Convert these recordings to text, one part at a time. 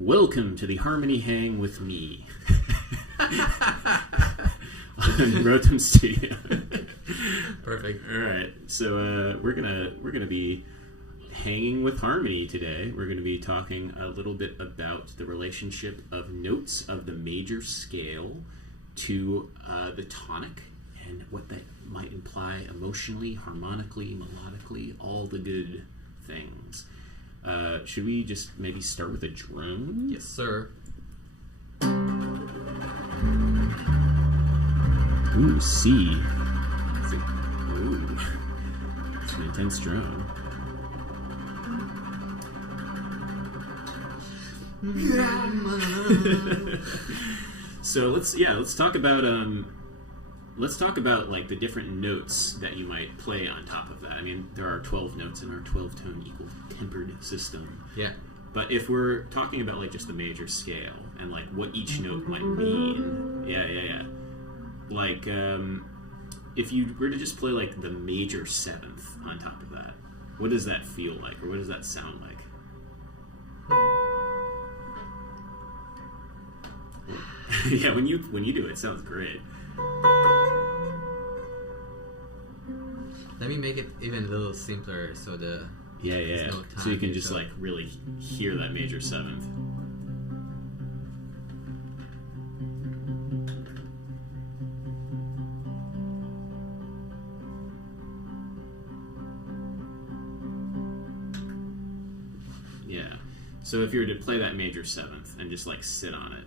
Welcome to the Harmony Hang with me on Rotem Studio. Perfect. All right, so we're gonna be hanging with harmony today. We're gonna be talking a little bit about the relationship of notes of the major scale to the tonic and what that might imply emotionally, harmonically, melodically, all the good things. Should we just maybe start with a drone? Yes, sir. Ooh, C. Ooh, it's an intense drone. So let's talk about like the different notes that you might play on top of that. I mean, there are 12 notes in our 12-tone equal tempered system. Yeah. But if we're talking about like just the major scale and like what each note might mean, like if you were to just play like the major seventh on top of that, what does that feel like, or what does that sound like? Yeah, when you do it, it sounds great. Let me make it even a little simpler so there's no time so you can just like really hear that major seventh. Yeah. So if you were to play that major seventh and just like sit on it.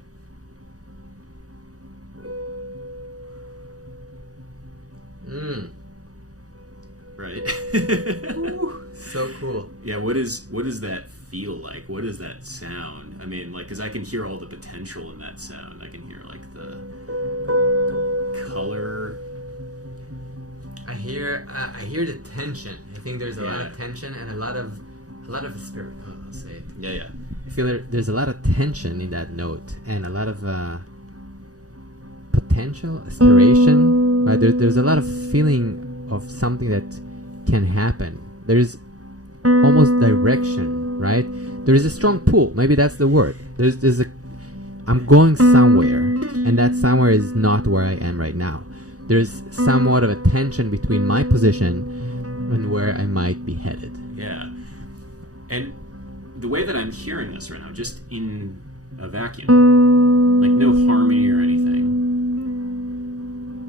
Right. Ooh, so cool. Yeah, what does that feel like? What does that sound? I mean, like, because I can hear all the potential in that sound. I can hear like the color. I hear the tension. I think there's a lot of tension and a lot of spirit. I'll say it. Yeah. I feel there's a lot of tension in that note and a lot of potential, aspiration. Right? There's a lot of feeling of something that can happen. There's almost direction, right? There is a strong pull. Maybe that's the word. I'm going somewhere, and that somewhere is not where I am right now. There's somewhat of a tension between my position and where I might be headed. Yeah. And the way that I'm hearing this right now, just in a vacuum, like no harmony or anything,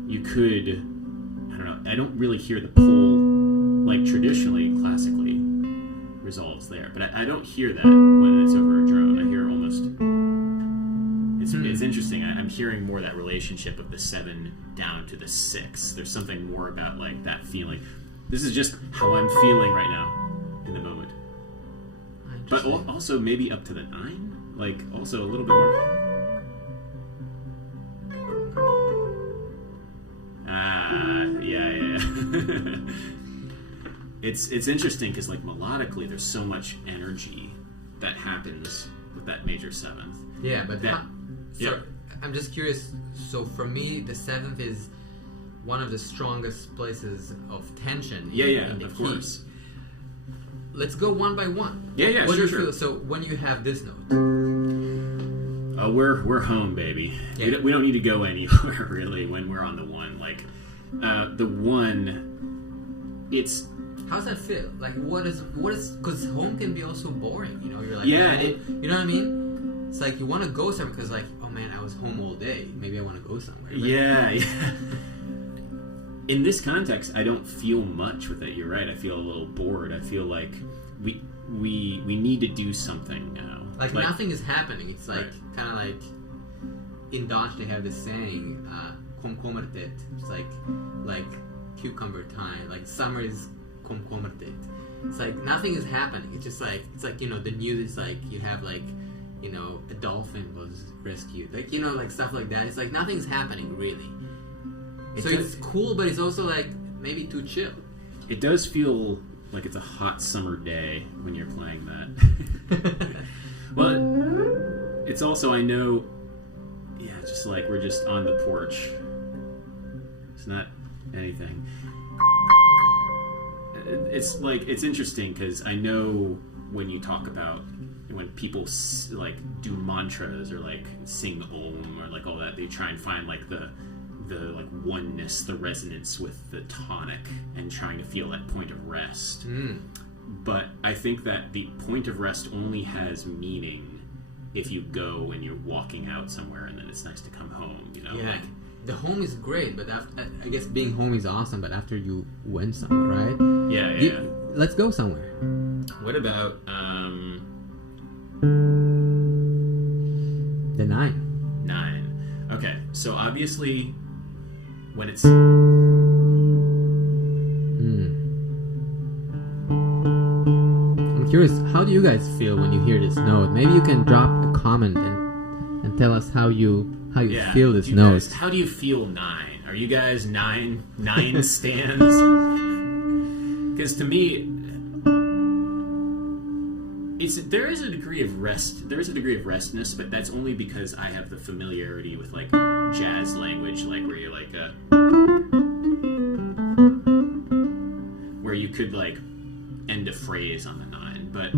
you could, I don't know, I don't really hear the pull like traditionally, classically resolves there. But I don't hear that when it's over a drone. I hear almost, it's interesting. I'm hearing more that relationship of the 7 down to the 6. There's something more about like that feeling. This is just how I'm feeling right now in the moment. But also maybe up to the 9, like also a little bit more. Yeah. It's interesting because like melodically, there's so much energy that happens with that major 7th. Yeah, but I'm just curious. So for me, the 7th is one of the strongest places of tension. In the of key. Course. Let's go one by one. Yeah, what sure. do you feel? So when you have this note, we're home, baby. Yeah. We don't need to go anywhere really when we're on the 1. Like the 1, it's. How's that feel? Like what is? Because home can be also boring. You know, you're like, you know what I mean? It's like you want to go somewhere because like, oh man, I was home all day. Maybe I want to go somewhere. Like, yeah. In this context, I don't feel much with it. You're right. I feel a little bored. I feel like we need to do something now. Like nothing is happening. It's like kind of like in Dutch they have this saying, komkommertit. It's like cucumber time. Like summer is komkommertit. It's like nothing is happening. It's just like the news is like you have like a dolphin was rescued. Like like stuff like that. It's like nothing's happening really. It's cool, but it's also like maybe too chill. It does feel like it's a hot summer day when you're playing that. Well, it's also, I know, just like we're just on the porch. It's not anything. It's like, it's interesting because I know when you talk about when people like do mantras or like sing Om or like all that, they try and find like the like oneness, the resonance with the tonic, and trying to feel that point of rest. But I think that the point of rest only has meaning if you go and you're walking out somewhere, and then it's nice to come home. You know, Yeah. like, The home is great, but I guess being home is awesome. But after you went somewhere, right? yeah. Let's go somewhere. What about The 9. 9? Okay, so obviously when it's I'm curious, how do you guys feel when you hear this note? Maybe you can drop a comment and tell us how you feel this note. How do you feel 9? Are you guys 9 stands? Because to me, there is a degree of rest. There is a degree of restness, but that's only because I have the familiarity with like jazz language, like where you're like where you could like end a phrase on the 9, but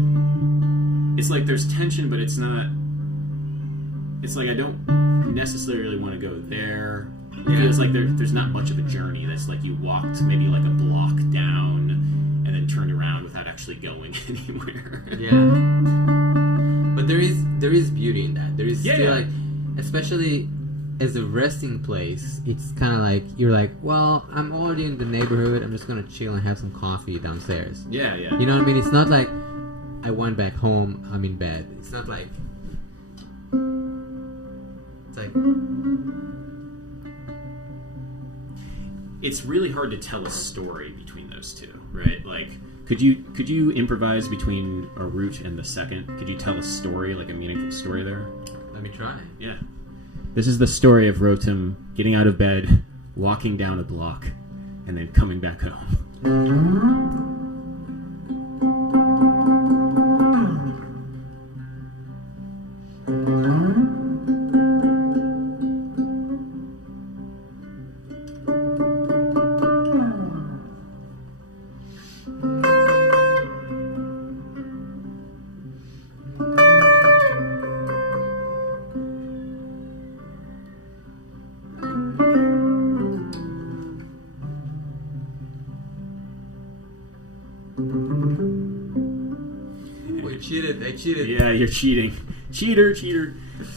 it's like there's tension, but it's not. It's like I don't necessarily want to go there. It feels like there's not much of a journey. That's like you walked maybe like a block down and then turned around without actually going anywhere. Yeah, but there is beauty in that. There is still like, especially as a resting place, it's kind of like you're like, well, I'm already in the neighborhood. I'm just gonna chill and have some coffee downstairs. Yeah. You know what I mean? It's not like I went back home. I'm in bed. It's not like. It's like. It's really hard to tell a story between those two, right? Like, could you improvise between a root and the second? Could you tell a story, like a meaningful story there? Let me try. Yeah. This is the story of Rotem getting out of bed, walking down a block, and then coming back home. I cheated. Yeah, you're cheating. Cheater.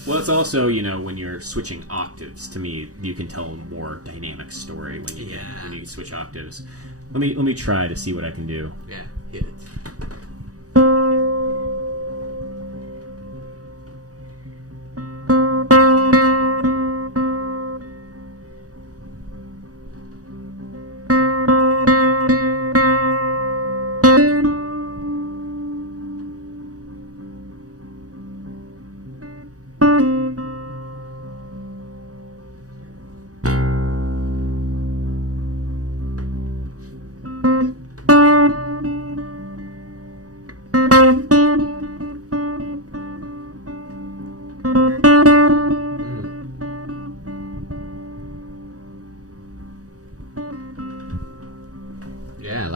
Well, it's also, when you're switching octaves, to me, you can tell a more dynamic story when you switch octaves. Let me try to see what I can do. Yeah, hit it.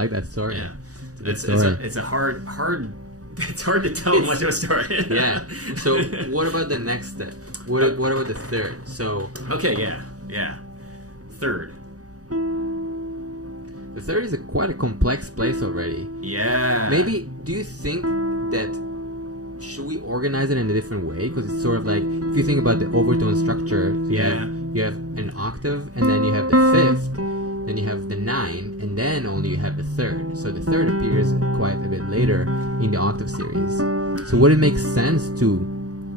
That story. Yeah, it's a hard. It's hard to tell much of a story. Yeah. So what about the next step? What about the third? So okay, yeah. Third. The third is quite a complex place already. Yeah. Maybe do you think that should we organize it in a different way? Because it's sort of like if you think about the overtone structure, you have an octave, and then you have the fifth. Then you have the 9, and then only you have the third. So the third appears quite a bit later in the octave series. So would it make sense to,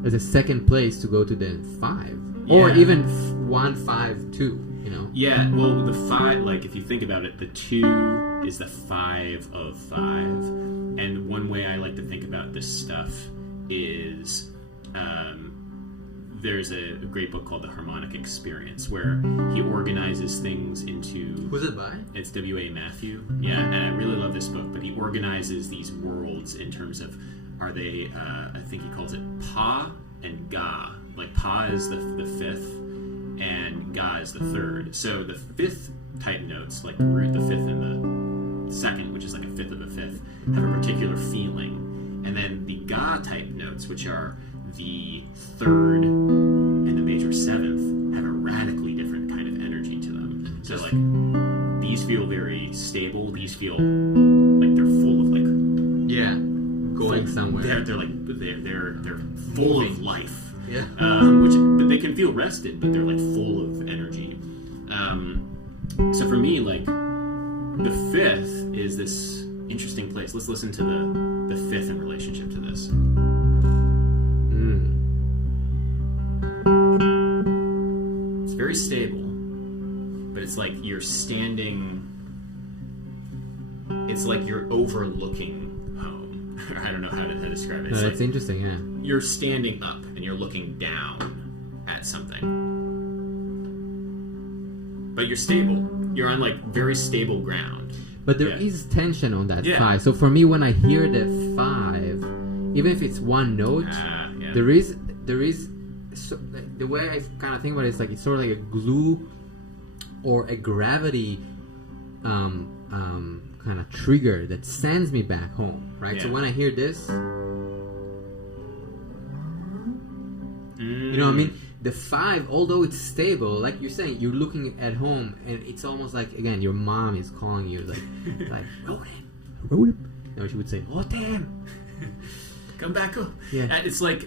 as a second place, to go to the 5? Or even 1, 5, 2, Yeah, well, the 5, like, if you think about it, the 2 is the 5 of 5. And one way I like to think about this stuff is... there's a great book called The Harmonic Experience where he organizes things into... Who's it by? It's W.A. Matthew. Yeah, and I really love this book, but he organizes these worlds in terms of, are they, I think he calls it Pa and Ga. Like, Pa is the fifth, and Ga is the third. So the fifth type notes, like the root, the fifth, and the second, which is like a fifth of a fifth, have a particular feeling. And then the ga type notes, which are the third and the major seventh, have a radically different kind of energy to them. So like these feel very stable. These feel like they're full of like going somewhere. They're full of life. Yeah. But they can feel rested, but they're like full of energy. So for me, like the fifth is this interesting place. Let's listen to the fifth in relationship to this. It's very stable, but it's like you're standing. It's like you're overlooking home. I don't know how to describe it. No, that's interesting. Yeah. You're standing up and you're looking down at something. But you're stable. You're on like very stable ground. But there is tension on that 5. So for me, when I hear the 5, even if it's one note, there is so, the way I kind of think about it is like it's sort of like a glue or a gravity kind of trigger that sends me back home, right? So when I hear this, you know what I mean? The 5, although it's stable, like you're saying, you're looking at home, and it's almost like, again, your mom is calling you, like Rotem. No, she would say, Rotem, come back up. Yeah. It's like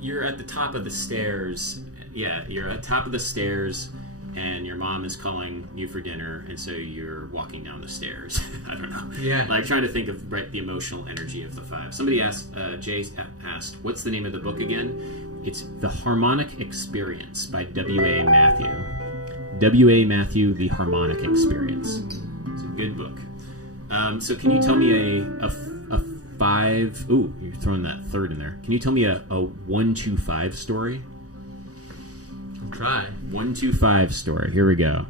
you're at the top of the stairs. Yeah, you're at the top of the stairs, and your mom is calling you for dinner, and so you're walking down the stairs. I don't know. Yeah. Like trying to think of the emotional energy of the 5. Somebody asked, Jay asked, what's the name of the book again? It's The Harmonic Experience by W.A. Matthew. W.A. Matthew, The Harmonic Experience. It's a good book. So can you tell me a 5... Ooh, you're throwing that third in there. Can you tell me a 1-2-5 story? I'll try. 1-2-5 story. Here we go.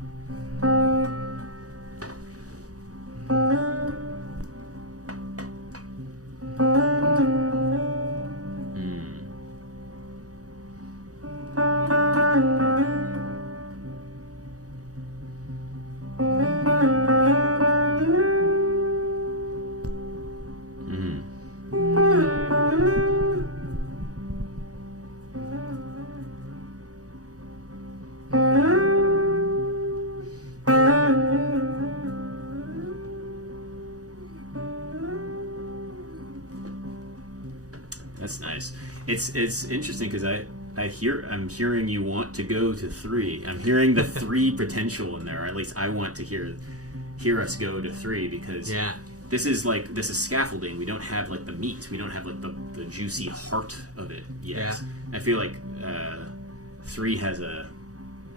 That's nice. It's interesting because I'm hearing you want to go to 3. I'm hearing the 3 potential in there. Or at least I want to hear us go to 3 because this is scaffolding. We don't have like the meat. We don't have like the juicy heart of it yet. Yeah. I feel like 3 has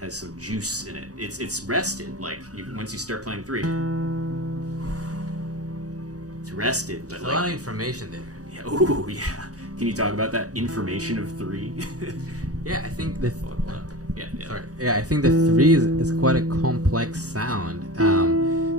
some juice in it. It's rested. Like once you start playing 3, it's rested. But there's a lot of information there. Yeah. Oh yeah. Can you talk about that information of 3? Yeah, I think the I think the 3 is quite a complex sound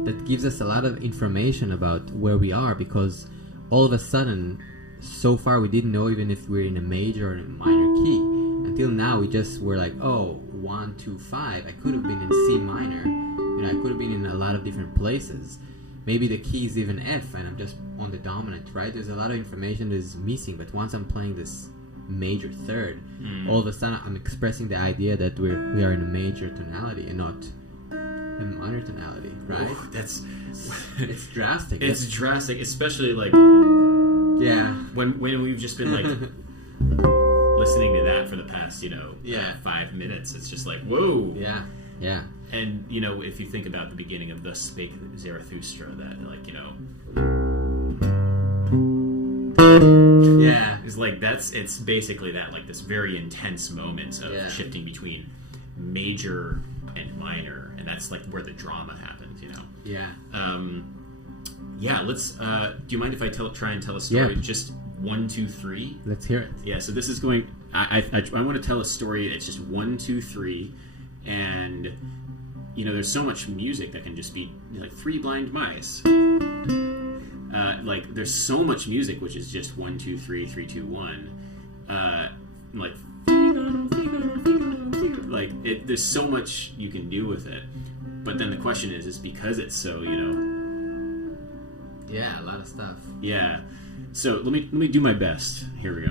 that gives us a lot of information about where we are, because all of a sudden, so far we didn't know even if we're in a major or a minor key. Until now, we just were like, 1, 2, 5. I could have been in C minor. You know, I could have been in a lot of different places. Maybe the key is even F, and I'm just on the dominant, right? There's a lot of information that is missing, but once I'm playing this major third, all of a sudden I'm expressing the idea that we are in a major tonality and not a minor tonality, right? Ooh, it's drastic. It's drastic, especially like when we've just been like listening to that for the past 5 minutes. It's just like whoa, yeah. And if you think about the beginning of Thus Spake Zarathustra, that it's like it's basically that, like this very intense moment of shifting between major and minor, and that's like where the drama happens, let's do you mind if I try and tell a story? Just 1, 2, 3. Let's hear it. Yeah, so this is going I want to tell a story. It's just 1, 2, 3, and there's so much music that can just be like 3 blind mice. Like there's so much music which is just 1, 2, 3, 3, 2, 1. There's so much you can do with it. But then the question is because it's so a lot of stuff. Yeah. So let me do my best. Here we go.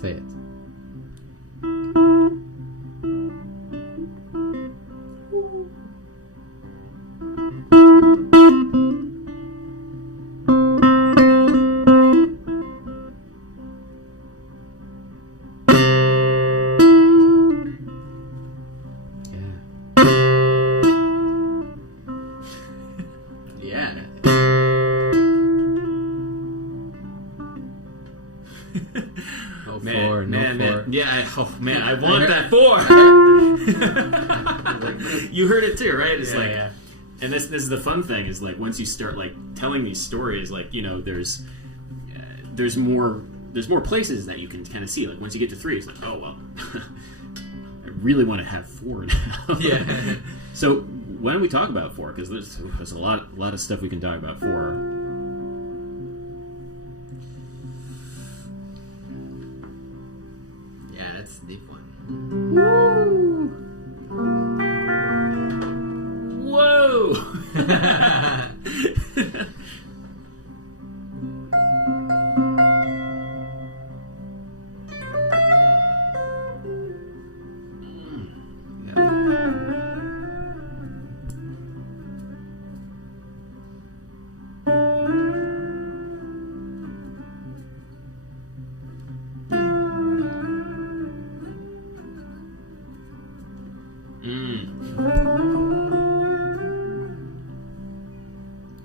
Say it. Man, I want that 4. You heard it too, right? It's and this is the fun thing is like once you start like telling these stories, like there's more places that you can kind of see. Like once you get to 3, it's like, oh well, I really want to have 4 now. Yeah. So why don't we talk about 4? Because there's a lot of stuff we can talk about 4. That's a deep one. Whoa!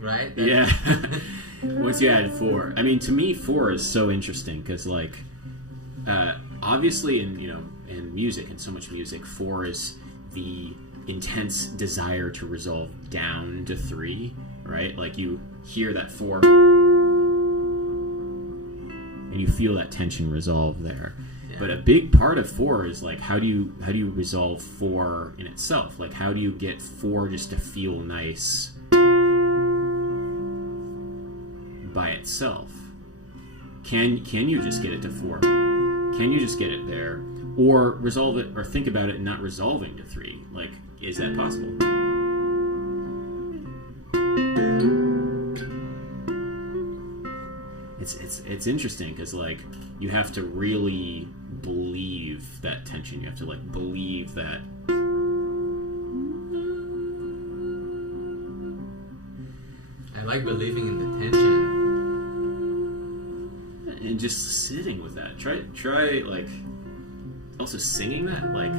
Right? Yeah. Once you add 4, I mean, to me, 4 is so interesting because, like, obviously, in music and so much music, 4 is the intense desire to resolve down to 3, right? Like you hear that 4, and you feel that tension resolve there. But a big part of 4 is like how do you resolve 4 in itself? Like how do you get 4 just to feel nice by itself? Can you just get it to 4? Can you just get it there, or resolve it, or think about it and not resolving to 3? Like, is that possible? It's interesting because like you have to really believe that tension. You have to like believe that. I like believing in the tension and just sitting with that. Try like also singing that like.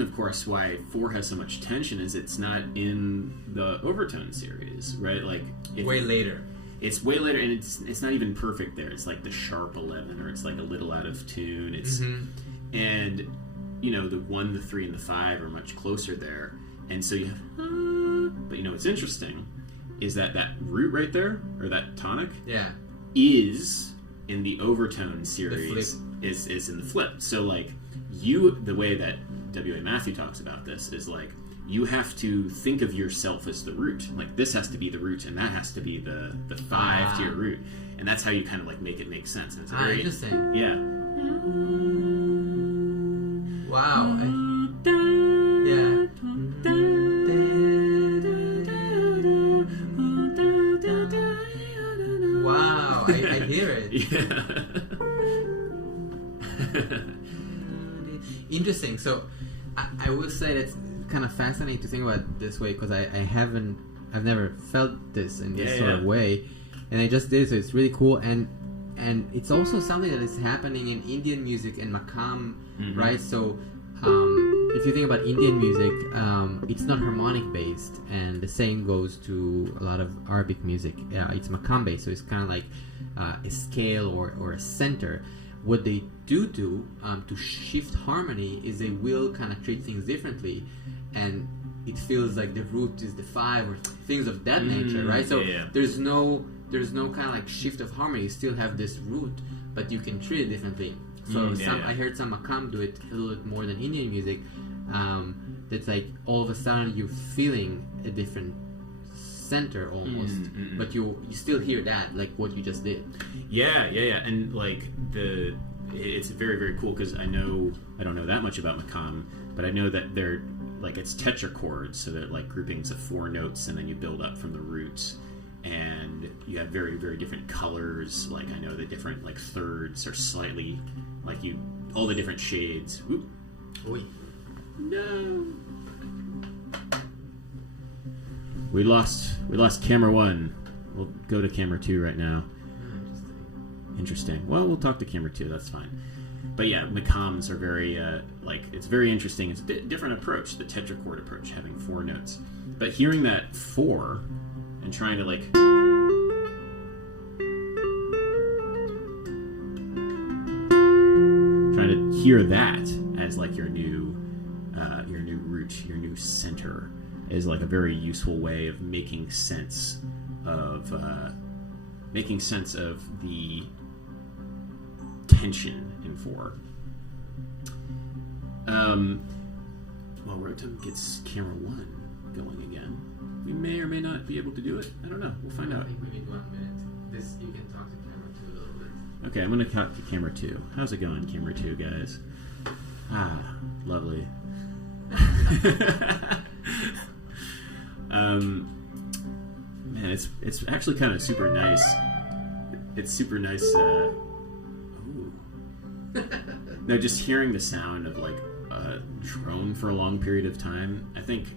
Of course, why 4 has so much tension is it's not in the overtone series, right? Like way later. It's way later, and it's not even perfect there. It's like the sharp 11, or it's like a little out of tune. It's and the 1, the 3, and the 5 are much closer there, and so you have. But what's interesting is that root right there, or that tonic, is in the overtone series. Is in the flip. So like the way that W.A. Matthew talks about this is like you have to think of yourself as the root. Like this has to be the root, and that has to be the 5 to your root, and that's how you kind of like make it make sense. And it's very interesting. Yeah. Wow. Wow. I hear it. Yeah. Interesting. So I will say that's kind of fascinating to think about it this way, because I've never felt this in this sort of way, and I just did. So it's really cool, and it's also something that is happening in Indian music and Makam, right? So if you think about Indian music, it's not harmonic based, and the same goes to a lot of Arabic music. It's Makam based, so it's kind of like a scale or a center. what they do to shift harmony is they will kind of treat things differently, and it feels like the root is the 5 or things of that nature, right? So there's no kind of like shift of harmony. You still have this root, but you can treat it differently. So I heard some makam do it a little bit more than Indian music. That's like all of a sudden you're feeling a different center almost, but you still hear that, like what you just did. Yeah, and like it's very, very cool because I don't know that much about makam, but I know that they're like it's tetrachords, so they're like groupings of 4 notes, and then you build up from the roots, and you have very, very different colors. Like I know the different like thirds are slightly like all the different shades. Oop. Oy. No. We lost camera 1. We'll go to camera 2 right now. Interesting. Well, we'll talk to camera 2. That's fine. But yeah, makams are very it's very interesting. It's a bit different approach, the tetrachord approach, having 4 notes. But hearing that 4 and trying to like hear that as like your new root, your new center, is like a very useful way of making sense of the tension in 4. Well, Rotem gets camera 1 going again. We may or may not be able to do it. I don't know. We'll find out. I think we need 1 minute. You can talk to camera 2 a little bit. Okay, I'm going to talk to camera 2. How's it going, camera 2, guys? Ah, lovely. Man, it's actually kind of super nice. It's super nice. No, just hearing the sound of like a drone for a long period of time. I think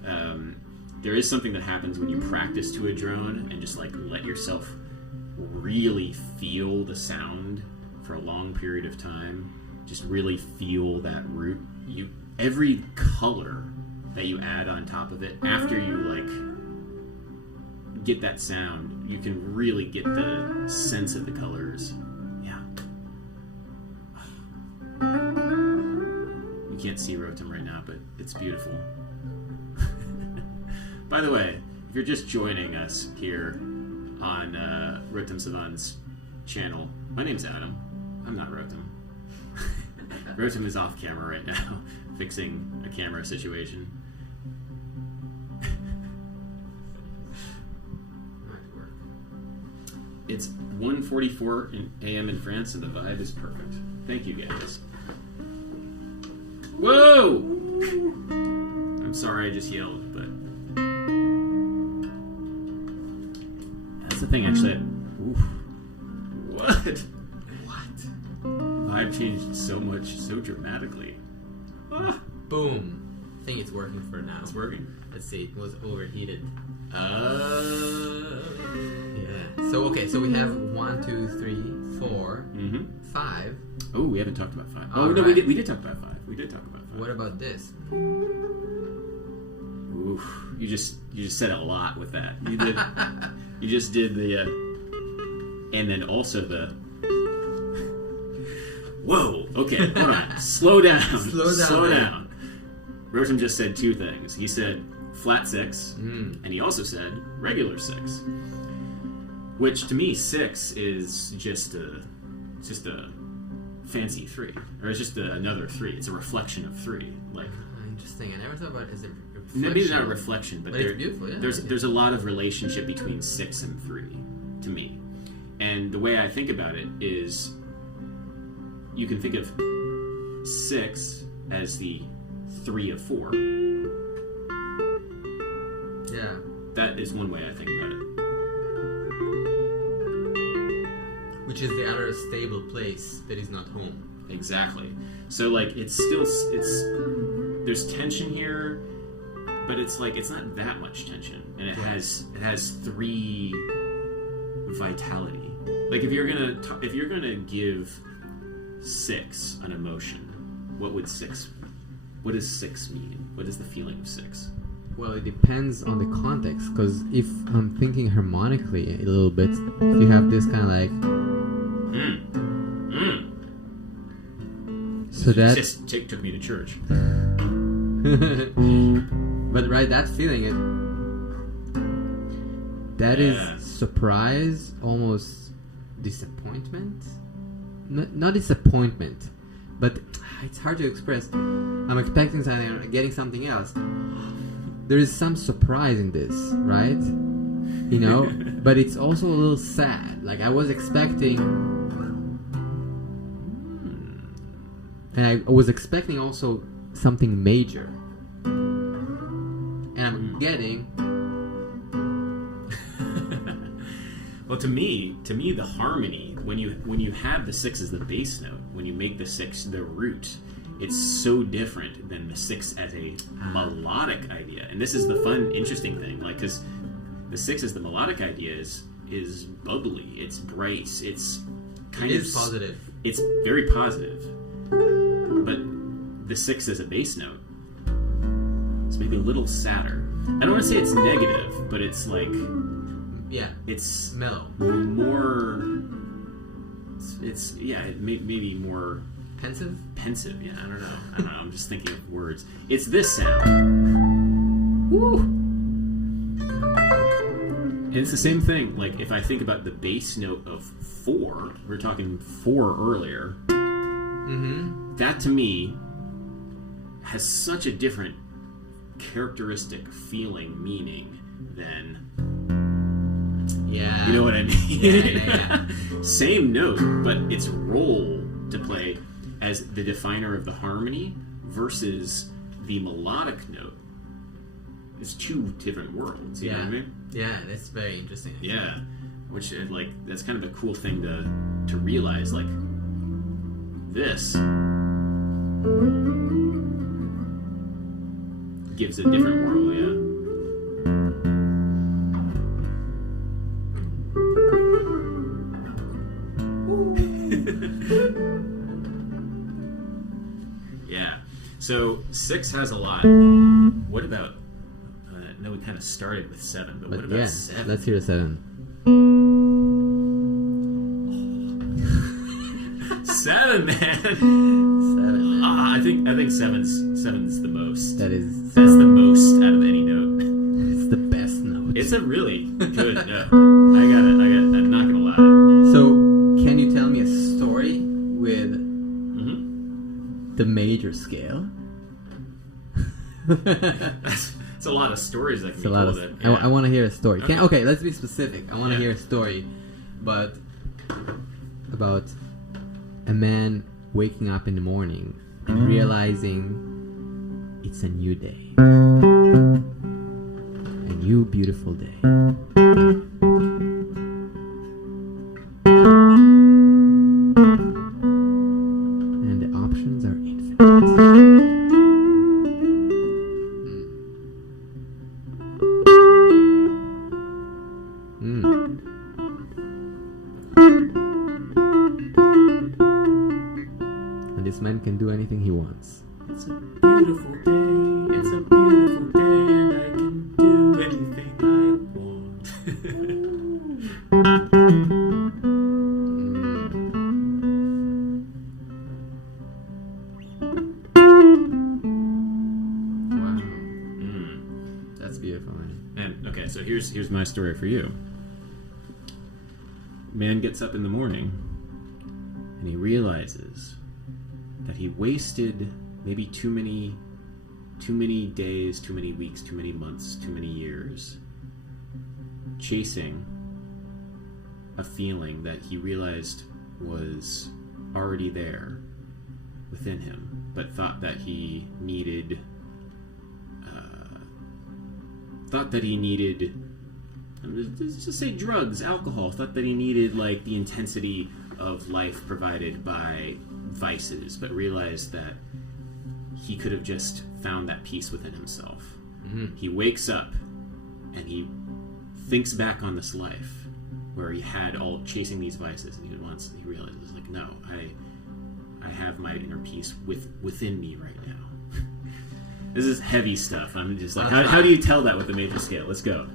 there is something that happens when you practice to a drone and just like let yourself really feel the sound for a long period of time. Just really feel that root. Every color that you add on top of it after you like get that sound, you can really get the sense of the colors. Yeah. You can't see Rotem right now, but it's beautiful. By the way, if you're just joining us here on Rotem Sivan's channel, my name's Adam. I'm not Rotem. Rotem is off camera right now, fixing a camera situation. It's 1:44 a.m. in France, and the vibe is perfect. Thank you, guys. Whoa! I'm sorry I just yelled, but that's the thing, actually. Oof. What? Vibe changed so much, so dramatically. Ah. Boom. I think it's working for now. It's working. Let's see. It was overheated. Yeah. So we have 1, 2, 3, 4, 5. Oh, we haven't talked about 5. Oh, no, right. we did talk about 5. We did talk about 5. What about this? Oof. You just said a lot with that. You did. You just did the and then also the. Whoa. Okay. Hold on. Slow down. Slow down. Rotem just said 2 things. He said flat 6, and he also said regular 6. Which to me, 6 is just a fancy 3, or it's just another 3. It's a reflection of 3. Like interesting. I never thought about it as a reflection. Maybe not a reflection, but it's beautiful. Yeah. There's a lot of relationship between 6 and 3 to me, and the way I think about it is, you can think of 6 as the 3 of 4. Yeah. That is one way I think about it. Which is the other stable place that is not home. Exactly. So like it's there's tension here, but it's like it's not that much tension, and it has 3 vitality. Like if you're gonna give 6 an emotion, what does 6 mean? What is the feeling of 6? Well, it depends on the context, because if I'm thinking harmonically a little bit, if you have this kind of like So that just took me to church. But right, that feeling, that is surprise, almost disappointment. Not disappointment, but it's hard to express. I'm expecting something, I'm getting something else. There is some surprise in this, right? You know, but it's also a little sad. Like I was expecting, and I was expecting also something major, and I'm getting. Well, to me, the harmony, when you have the 6 as the bass note, when you make the 6 the root, it's so different than the 6 as a melodic idea. And this is the fun, interesting thing, like, because the 6 as the melodic idea is bubbly, it's bright, it's kind of positive. It's very positive. But the 6 as a bass note is maybe a little sadder. I don't want to say it's negative, but it's like... Yeah, it's mellow. More. Maybe more pensive. Pensive, yeah. I don't know. I'm just thinking of words. It's this sound. Woo. And it's the same thing. Like if I think about the bass note of 4, we were talking 4 earlier. Mm-hmm. That to me has such a different characteristic, feeling, meaning than. Yeah. You know what I mean? Yeah. Same note, but its role to play as the definer of the harmony versus the melodic note is 2 different worlds. You know what I mean? Yeah, that's very interesting. Yeah. Which, like, that's kind of a cool thing to realize. Like, this gives a different world, yeah. Yeah. So 6 has a lot. What about? No, we kind of started with 7, but what about 7? Let's hear 7. 7, man. 7. Man. I think 7's the most. That's the most out of any note. It's the best note. It's a really good note. I'm not gonna lie. So, can you tell me a story with the major scale? It's a lot of stories that can be told. I want to hear a story. Okay, let's be specific. I want to hear a story, but about a man waking up in the morning and realizing it's a new day, a new beautiful day. And the options are infinite. And this man can do anything he wants. It's a beautiful day. It's a beautiful day, and I can do anything I want. Wow. That's beautiful, man. And okay, so here's my story for you. Man gets up in the morning and he realizes that he wasted maybe too many days, too many weeks, too many months, too many years chasing a feeling that he realized was already there within him, but thought that he needed let's just say drugs, alcohol, thought that he needed like the intensity of life provided by vices, but realized that he could have just found that peace within himself. Mm-hmm. He wakes up and he thinks back on this life where he had all chasing these vices, and he realizes like, no, I have my inner peace within me right now. This is heavy stuff. I'm just like, how do you tell that with a major scale? Let's go.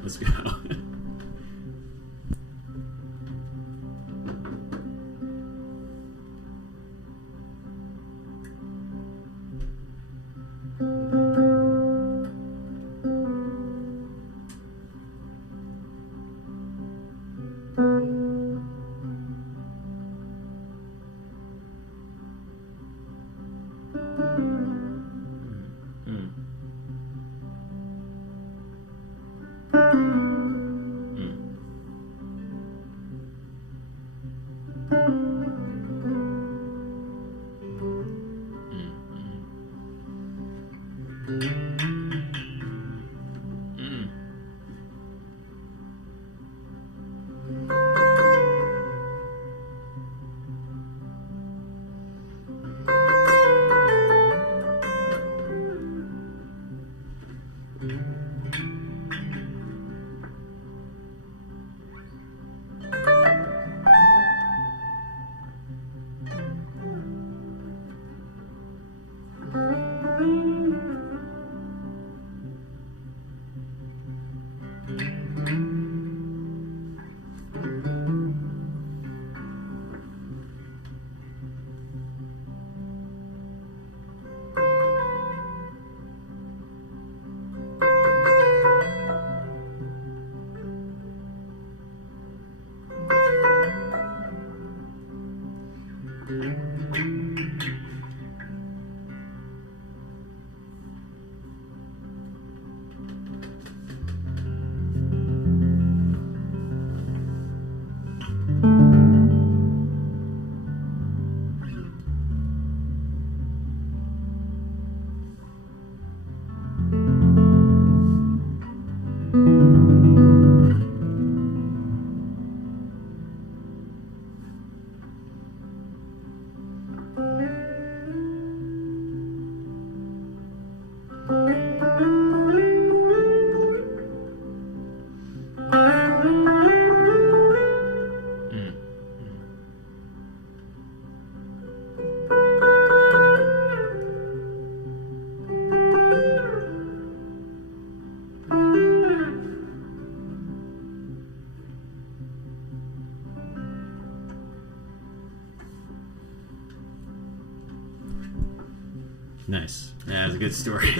Nice. Yeah, that's a good story.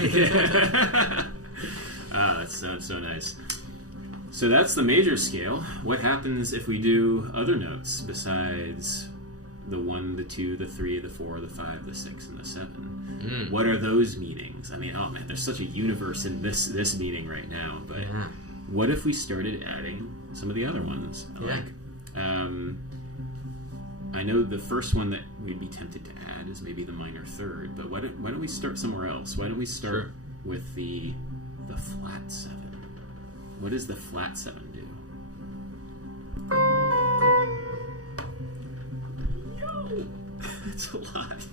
That sounds so nice. So that's the major scale. What happens if we do other notes besides the 1, the 2, the 3, the 4, the 5, the 6, and the 7? What are those meanings? I mean, oh man, there's such a universe in this meaning right now. But what if we started adding some of the other ones? Like, I know the first one that we'd be tempted to add is maybe the minor third, but why don't we start somewhere else? Why don't we start with the flat 7? What does the flat 7 do? Yo! That's a lot.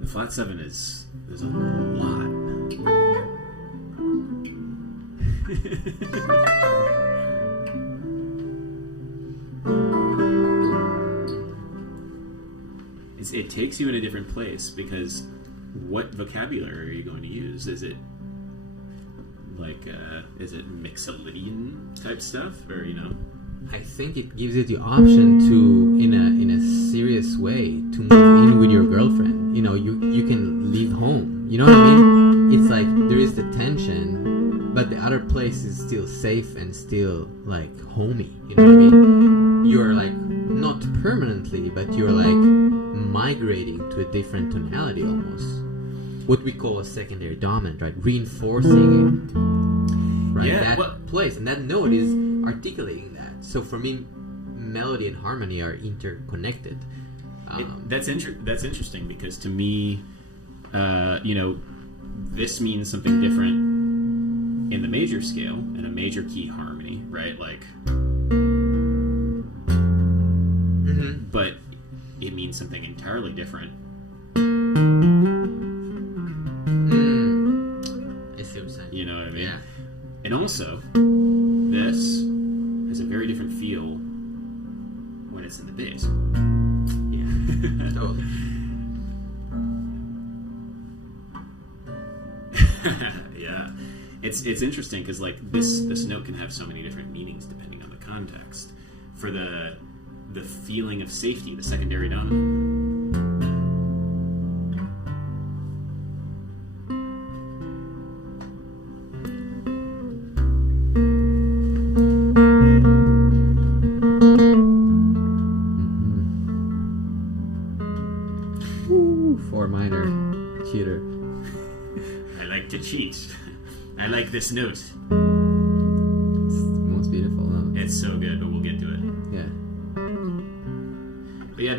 The flat 7 there's a lot. It takes you in a different place because what vocabulary are you going to use? Is it like is it Mixolydian type stuff, or I think it gives you the option to, in a serious way, to move in with your girlfriend. You can leave home. You know what I mean? It's like there is the tension, but the other place is still safe and still like homey. You know what I mean? You're like not permanently, but you're like migrating to a different tonality almost. What we call a secondary dominant, right? Reinforcing place, and that note is articulating that. So for me, melody and harmony are interconnected. That's interesting because to me, this means something different in the major scale and a major key harmony, right? Like, but it means something entirely different. I see what you're saying. You know what I mean? Yeah. And also, this has a very different feel when it's in the bass. Yeah. Totally. Yeah. It's interesting because like this note can have so many different meanings depending on the context. For the feeling of safety, the secondary dominant. Four minor cheater. I like to cheat. I like this note. It's the most beautiful note. It's so good, but we'll get to it. Yeah. But yeah,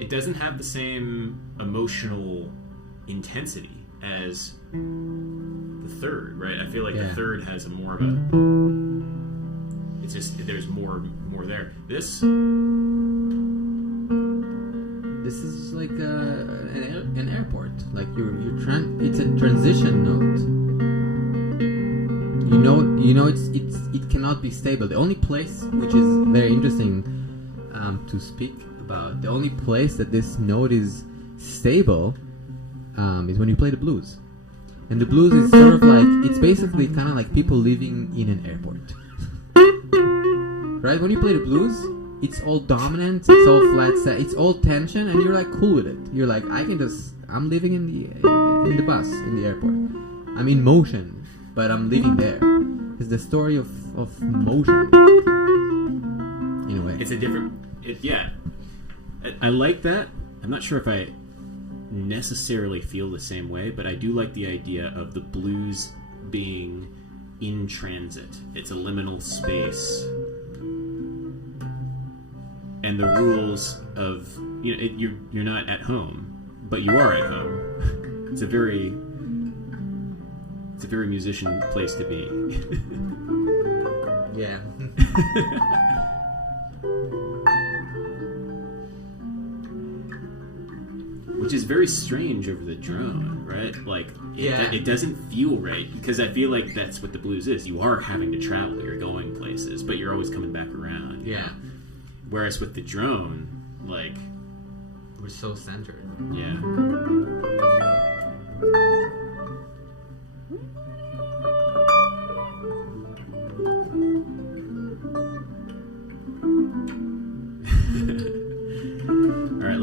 it doesn't have the same emotional intensity as the third, right? I feel like the third has a more of a. It's just there's more there. This is like an airport. Like it's a transition note. It cannot be stable. The only place, which is very interesting to speak about, the only place that this note is stable is when you play the blues. And the blues is sort of like, it's basically kind of like people living in an airport. Right? When you play the blues, it's all dominant, it's all flat set, it's all tension, and you're like cool with it. You're like, I'm living in the bus, in the airport. I'm in motion, but I'm living there. It's the story of motion. In a way. It's a different... I like that. I'm not sure if I necessarily feel the same way, but I do like the idea of the blues being in transit. It's a liminal space. And the rules of... you're not at home, but you are at home. It's a very musician place to be. Yeah. Which is very strange over the drone, right? Like, it doesn't feel right, because I feel like that's what the blues is. You are having to travel, you're going places, but you're always coming back around. Yeah. Whereas with the drone, like... we're so centered. Yeah.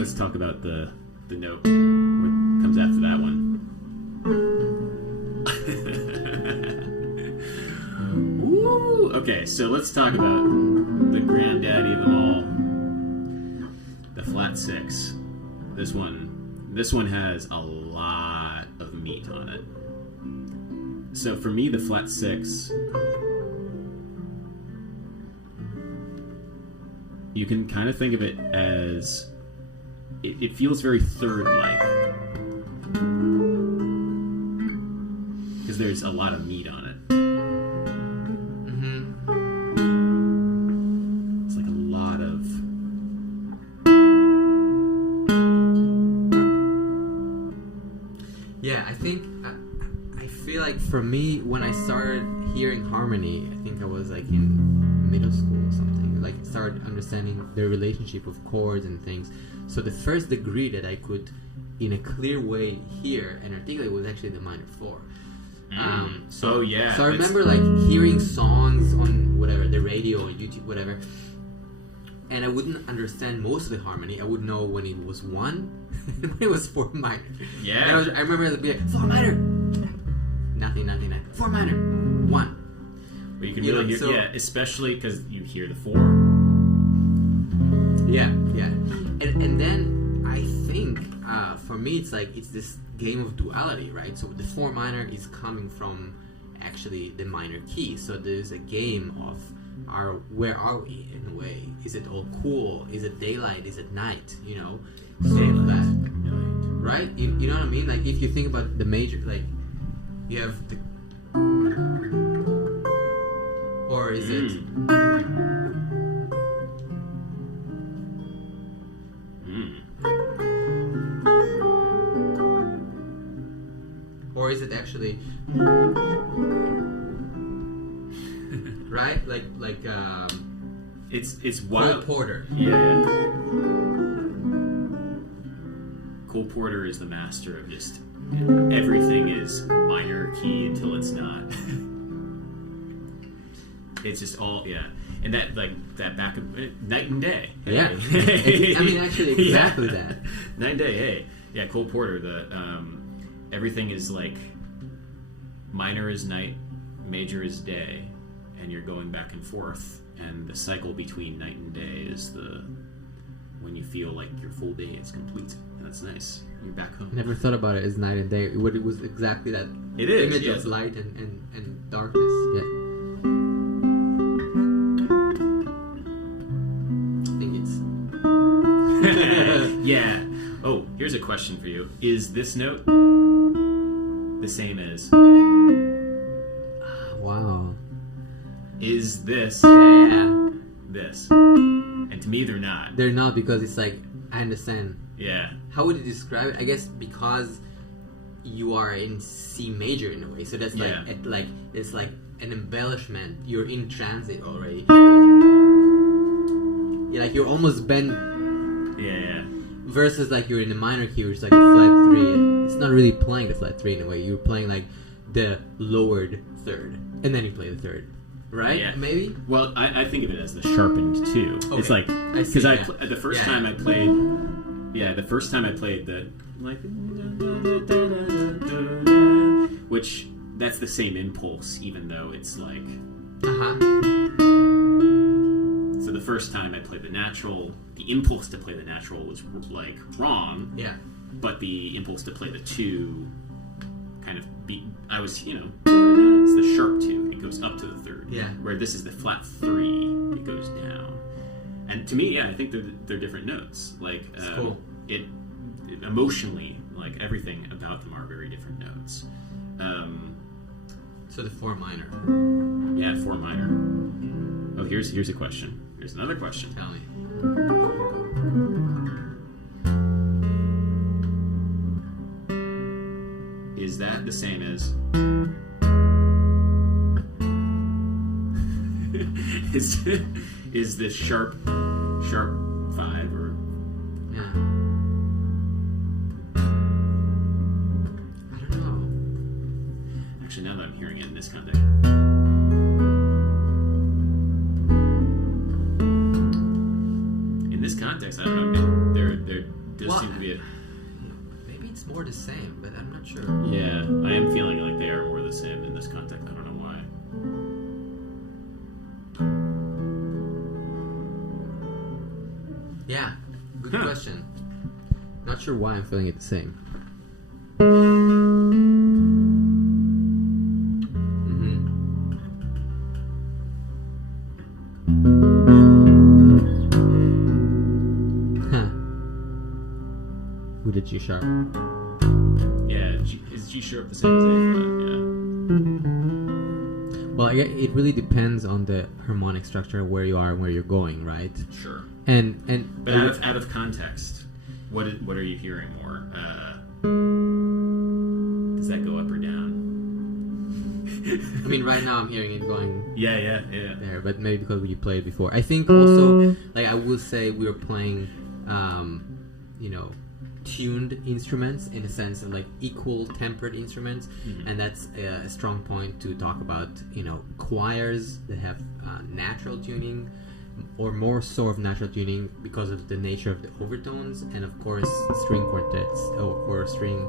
let's talk about the note. What comes after that one? Woo! Okay, so let's talk about the granddaddy of them all, the flat 6. This one has a lot of meat on it. So for me, the flat 6, you can kind of think of it as it feels very third-like because there's a lot of meat on it. It's like a lot of I think I feel like for me, when I started hearing harmony, I think I was like in middle school or something. Like started understanding the relationship of chords and things. So the first degree that I could, in a clear way, hear and articulate was actually the minor 4. So I remember like hearing songs on whatever the radio or YouTube, whatever, and I wouldn't understand most of the harmony. I would know when it was 1 and when it was 4 minor. Yeah. I remember it would be like 4 minor, nothing, 4 minor, 1. But you can really hear, especially because you hear the 4. Yeah. And then I think for me it's like it's this game of duality, right? So the 4 minor is coming from actually the minor key. So there's a game of where are we in a way? Is it all cool? Is it daylight? Is it night? You know, Daylight. right? You know what I mean? Like if you think about the major, like you have the, or is it? Or is it actually right? Like it's wild. Cole Porter. Yeah. Cole Porter is the master of just everything is minor key until it's not. It's just all and that that back of night and day. Yeah. I mean actually exactly that. Night and day. Hey, yeah. Cole Porter. The everything is like minor is night, major is day, and you're going back and forth, and the cycle between night and day is when you feel like your full day is complete. That's nice. You're back home. Never thought about it as night and day. It was exactly that image of light and darkness. Yeah. I think it's yeah. Oh, here's a question for you. Is this note the same as? Wow. Is this this? And to me, they're not. They're not, because it's like, I understand. Yeah. How would you describe it? I guess because you are in C major in a way, so that's it's like an embellishment. You're in transit already. Yeah, like you're almost bent. Yeah. Versus like you're in a minor key, which is like a flat 3. It's not really playing the flat 3 in a way. You're playing like the lowered 3rd, and then you play the 3rd, right? Yeah. Maybe. Well, I think of it as the sharpened 2. Okay. It's like because the first time I played the which that's the same impulse, even though it's like. So the first time I played the natural, the impulse to play the natural was like wrong. Yeah. But the impulse to play the 2 kind of it's the sharp 2. It goes up to the 3rd. Yeah. Where this is the flat 3. It goes down. And to me, I think they're different notes. Like it's cool. It emotionally, like everything about them are very different notes. So the 4 minor. Yeah, 4 minor. Oh, here's a question. Here's another question. Tell me. Is that the same as? is this sharp 5 or? Yeah. I don't know. Actually, now that I'm hearing it in this context. In this context, I don't know. They're does seem to be maybe it's more the same, but I'm not sure. Yeah, I am feeling like they are more the same in this context. I don't know why. Yeah, good question. Not sure why I'm feeling it the same. With a G sharp. Yeah, is G sharp the same as A flat? Yeah. Well, it really depends on the harmonic structure, where you are and where you're going, right? Sure. But out of context, what are you hearing more? Does that go up or down? I mean, right now I'm hearing it going. Yeah. There, but maybe because we played before. I think also, like I will say, we were playing, tuned instruments in a sense of like equal tempered instruments, and that's a strong point to talk about. Choirs that have natural tuning, or more sort of natural tuning because of the nature of the overtones, and of course string quartets or string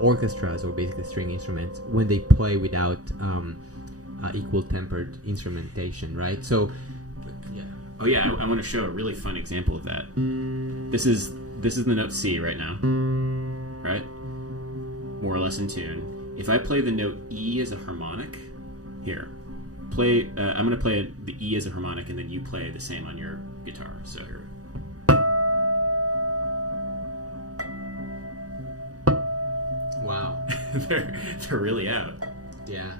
orchestras, or basically string instruments, when they play without equal tempered instrumentation, right? So, yeah. Oh yeah, I want to show a really fun example of that. This is the note C right now, right? More or less in tune. If I play the note E as a harmonic, here, I'm going to play the E as a harmonic, and then you play the same on your guitar. So here. Wow. they're really out. Yeah.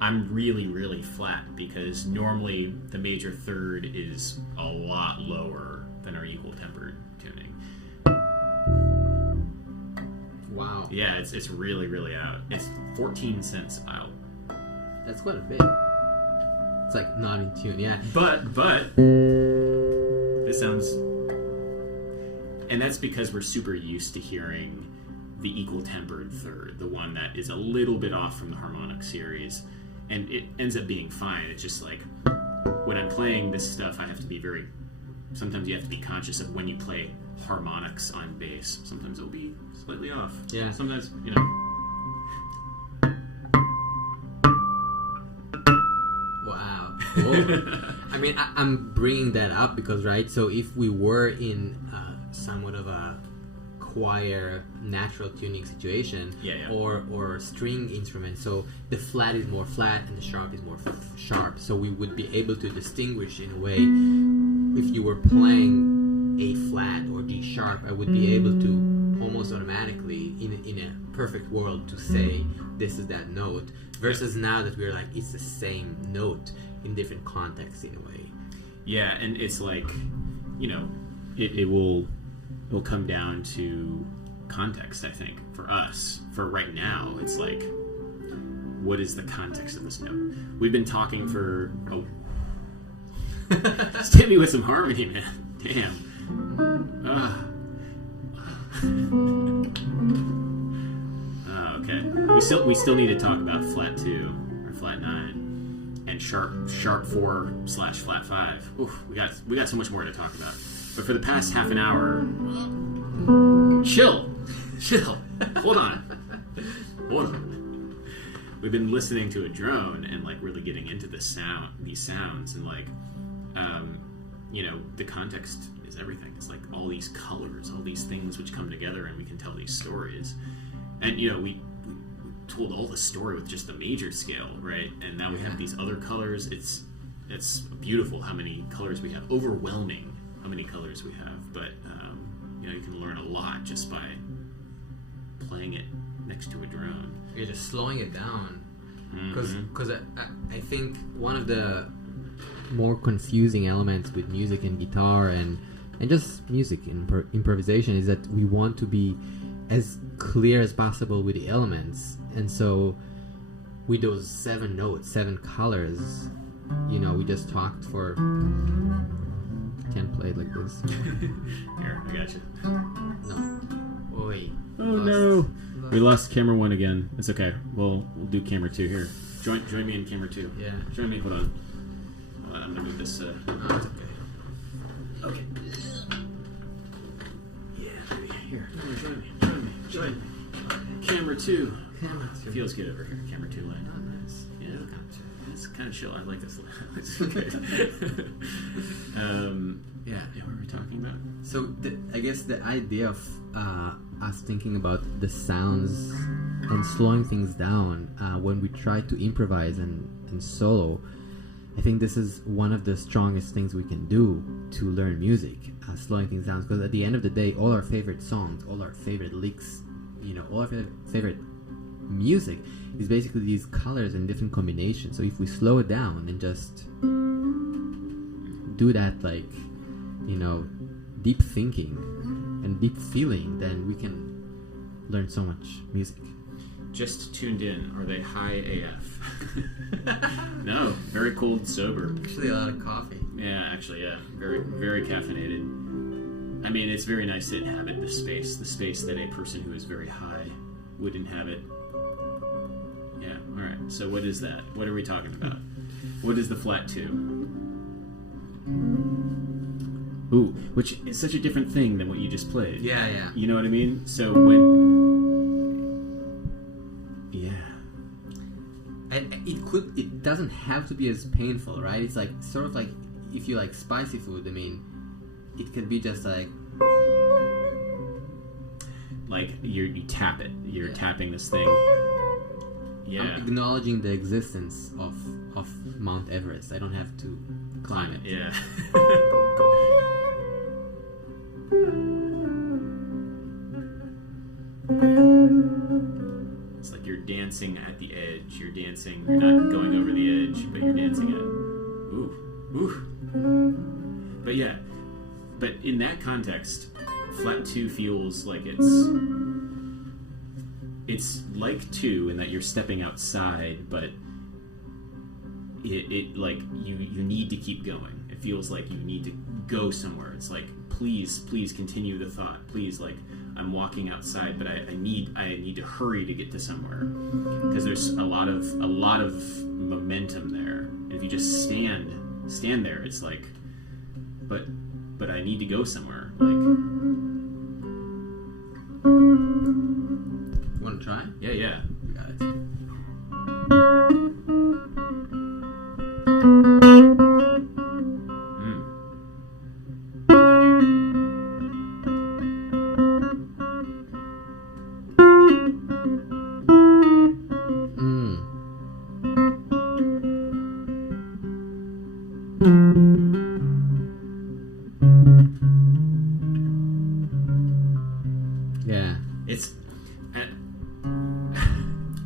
I'm really, really flat because normally the major third is a lot lower than our equal tempered tuning. Wow. Yeah, it's really, really out. It's 14 cents out. That's quite a bit. It's like not in tune, yeah. But this sounds, and that's because we're super used to hearing the equal tempered third, the one that is a little bit off from the harmonic series, and it ends up being fine. It's just like when I'm playing this stuff, I have to be sometimes you have to be conscious of when you play harmonics on bass. Sometimes it'll be slightly off. Yeah. Sometimes, Wow. Cool. I mean, I'm bringing that up because, right, so if we were in somewhat of a choir natural tuning situation, or string instrument, so the flat is more flat and the sharp is more sharp, so we would be able to distinguish in a way. If you were playing A flat or G sharp, I would be able to almost automatically, in a perfect world, to say this is that note, versus now that we're like, it's the same note in different contexts in a way. Yeah, and it's like, it will come down to context, I think, for us. For right now, it's like, what is the context of this note? We've been talking for... Just hit me with some harmony, man. Damn. Okay. We still need to talk about flat 2 or flat 9 and sharp 4/flat 5. Oof, we got so much more to talk about. But for the past half an hour, chill. Hold on. We've been listening to a drone and like really getting into these sounds, and like the context is everything. It's like all these colors, all these things which come together, and we can tell these stories. And we told all the story with just the major scale, right? And now we have these other colors. It's beautiful how many colors we have. Overwhelming how many colors we have. But you can learn a lot just by playing it next to a drone. You're just slowing it down, because I think one of the more confusing elements with music and guitar and just music and improvisation is that we want to be as clear as possible with the elements, and so with those 7 notes, 7 colors, we just talked for... Can't play it like this. Here, I got you. No. Oi. Oh no! We lost camera 1 again. It's okay. We'll do camera 2 here. Join me in camera 2. Yeah. Join me. Hold on. I'm gonna move this. Oh, it's okay. Okay. Yeah, baby. 2. Camera 2. Feels good over here. Camera 2 line. Oh, nice. Yeah. It's kind of chill. I like this. It's good. Yeah. What were we talking about? So I guess the idea of us thinking about the sounds and slowing things down when we try to improvise and solo, I think this is one of the strongest things we can do to learn music, slowing things down. Because at the end of the day, all our favorite songs, all our favorite licks, all our favorite music is basically these colors and different combinations. So if we slow it down and just do that, deep thinking and deep feeling, then we can learn so much music. Just tuned in. Are they high AF? No, very cold, sober. Actually, a lot of coffee. Yeah, actually, yeah. Very, very caffeinated. I mean, it's very nice to inhabit the space that a person who is very high would inhabit. Yeah, alright. So what is that? What are we talking about? What is the flat 2? Ooh, which is such a different thing than what you just played. Yeah, yeah. You know what I mean? So when... Yeah. And it doesn't have to be as painful, right? It's like, sort of like, if you like spicy food, I mean, it can be just like you tap it. You're tapping this thing. Yeah. I'm acknowledging the existence of Mount Everest. I don't have to climb it. Yeah. It's like you're dancing at the edge. You're not going over the edge, but you're dancing at ooh. But yeah. But in that context, flat 2 feels like it's like 2 in that you're stepping outside, but it like you need to keep going. It feels like you need to go somewhere. It's like please continue the thought. Please, like, I'm walking outside, but I need to hurry to get to somewhere because there's a lot of momentum there. And if you just stand there, it's like, but I need to go somewhere. Like, you want to try? Yeah. You got it. Yeah.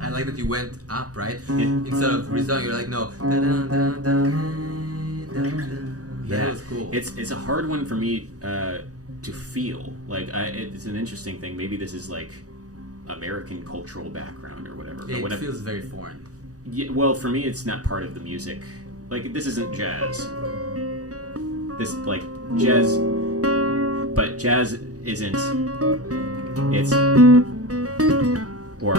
I like that you went up, right? Yeah. Instead of resounding, you're like, no. Yeah, that was cool. It's a hard one for me to feel. Like, it's an interesting thing. Maybe this is like American cultural background or whatever. It but feels very foreign. Yeah, well, for me, it's not part of the music. Like, this isn't jazz. This, like, jazz... But jazz isn't... It's... Or...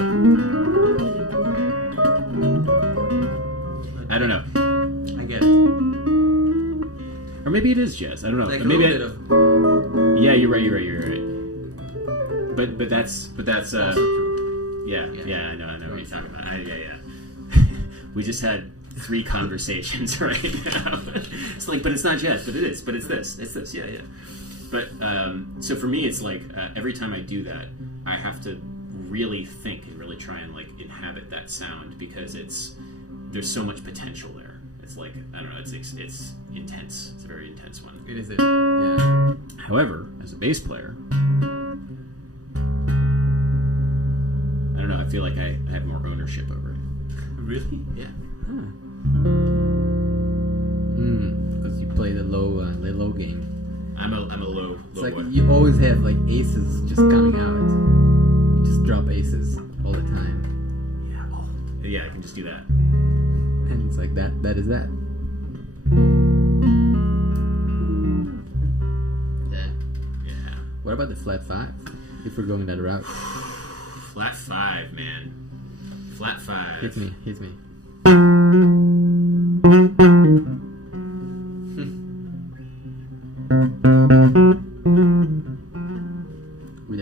I don't know. I get it. Or maybe it is jazz. I don't know. Like Maybe a little bit of... Yeah, you're right. But that's yeah, I know what you're talking about. Yeah. We just had 3 conversations right now. It's like, but it's not jazz, but it is. But it's this. Yeah. But so for me, it's like every time I do that, I have to really think and really try and like inhabit that sound because there's so much potential there. It's like, I don't know, it's intense. It's a very intense one. It is it. Yeah. However, as a bass player, I don't know, I feel like I have more ownership over it. Really? Yeah. Because you play the low game. I'm a low It's like boy. you always have like aces just coming out. You just drop aces all the time. Yeah, I can just do that. And it's like that is that. Yeah. What about the flat 5? If we're going that route. Flat 5, man. Flat 5. Hit me.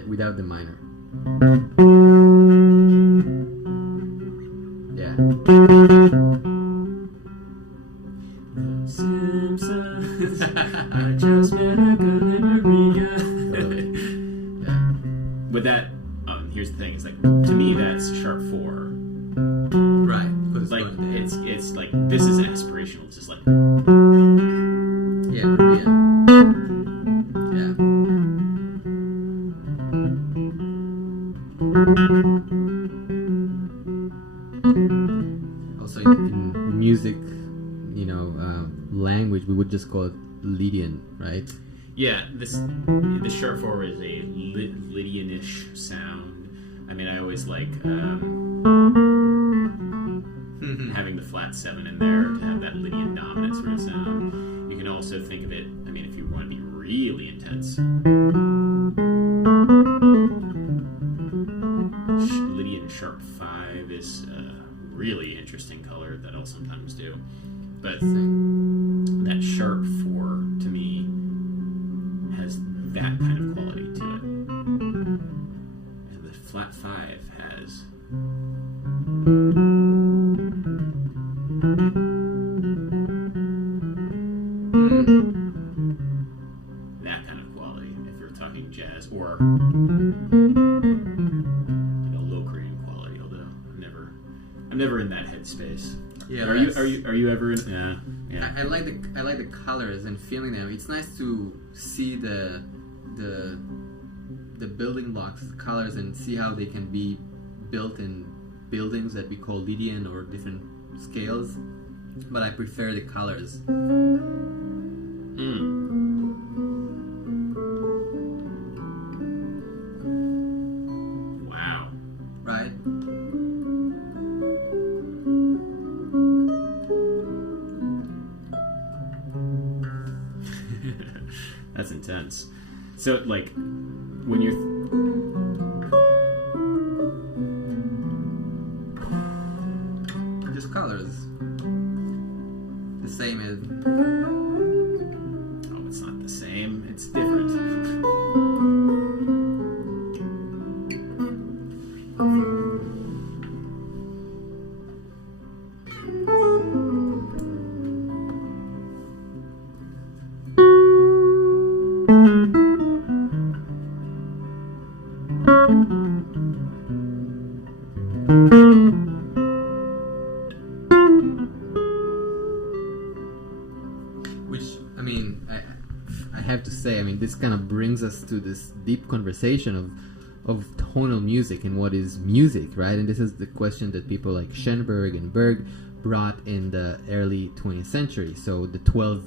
Without the minor. I just met a girl in Maria. Yeah. But that, here's the thing: is like to me that's sharp 4. Right. Because Like going there. it's like this is aspirational. It's just like Yeah, Maria. Yeah. Also in music, language, we would just call it Lydian, right? yeah. The sharp 4 is a Lydianish sound. I mean, I always like having the flat 7 in there to have that Lydian dominant sort of sound. You can also think of it, I mean, if you want to be really intense, Lydian sharp 5 is a really interesting color that I'll sometimes do. But that sharp 4 to me has that kind of quality to it. And the flat 5 has that kind of quality if you're talking jazz, or like a Locrian quality, although I'm never in that headspace. Yeah. Are you ever in? Yeah. I like the colors and feeling them. It's nice to see the building blocks, the colors, and see how they can be built in buildings that we call Lydian or different scales. But I prefer the colors. Wow. Right? That's intense. So, like, when you're just colors. The same as. oh, it's not the same. It's different. Which, I mean, I have to say, I mean, this kind of brings us to this deep conversation of tonal music and what is music, right? And this is the question that people like Schoenberg and Berg brought in the early 20th century. So the 12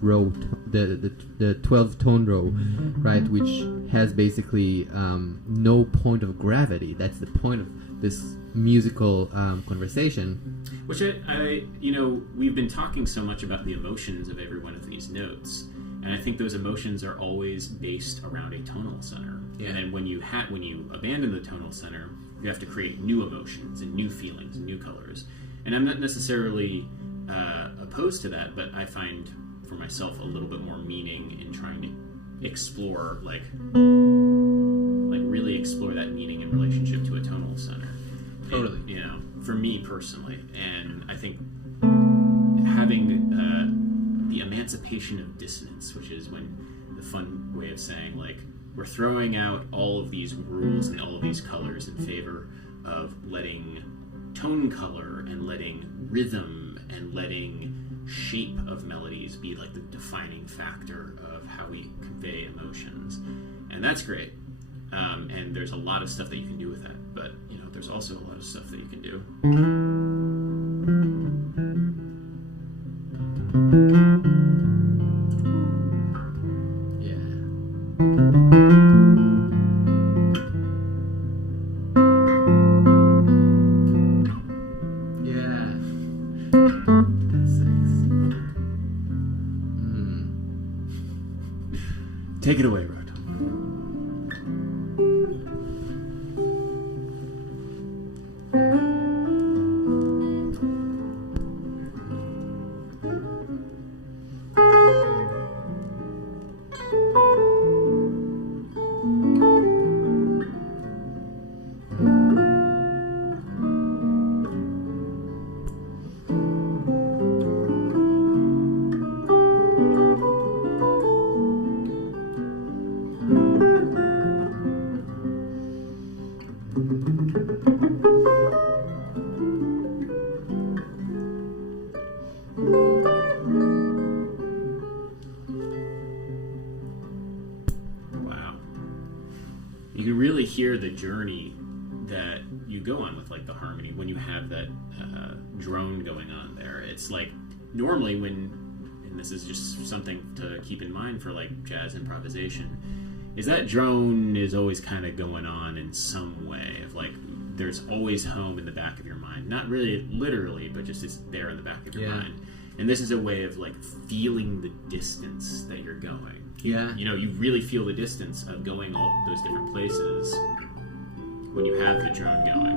row, the 12 tone row, right, which has basically no point of gravity. That's the point of this musical conversation. Which we've been talking so much about the emotions of every one of these notes, and I think those emotions are always based around a tonal center. Yeah. And then when you abandon the tonal center, you have to create new emotions and new feelings and new colors. And I'm not necessarily opposed to that, but I find for myself a little bit more meaning in trying to explore, like really explore that meaning in relationship to a tonal center. Totally. And, for me personally, and I think having the emancipation of dissonance, which is when the fun way of saying, like, we're throwing out all of these rules and all of these colors in favor of letting tone color and letting rhythm and letting shape of melodies be like the defining factor of how we convey emotions. And that's great. And there's a lot of stuff that you can do with that, but there's also a lot of stuff that you can do. Yeah. Yeah. That's nice. Take it away, Rotem. you can really hear the journey that you go on with like the harmony when you have that drone going on there. It's like normally and this is just something to keep in mind for like jazz improvisation, is that drone is always kind of going on in some way of like there's always home in the back of your mind, not really literally, but just it's there in the back of your mind. And this is a way of like feeling the distance that you're going. You really feel the distance of going all those different places when you have the drone going.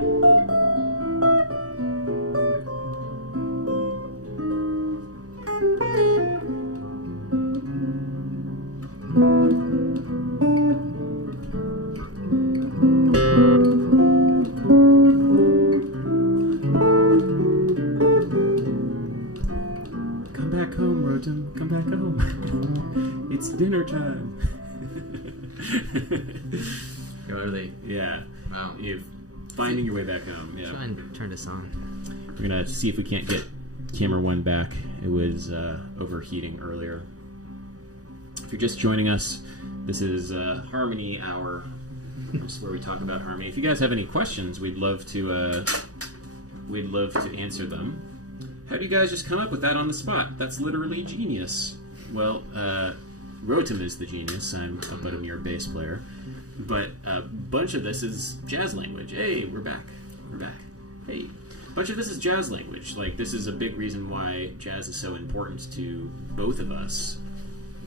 Come back home, Rotem. Come back home. It's dinner time. Early. Yeah. Wow. You're finding your way back home. Yeah. Try and turn this on. We're gonna see if we can't get camera 1 back. It was overheating earlier. If you're just joining us, this is Harmony Hour. This is where we talk about harmony. If you guys have any questions, we'd love to answer them. How do you guys just come up with that on the spot? That's literally genius. Well, Rotem is the genius. I'm but a mere bass player. But a bunch of this is jazz language. Hey, we're back. We're back. Hey. A bunch of this is jazz language. Like, this is a big reason why jazz is so important to both of us.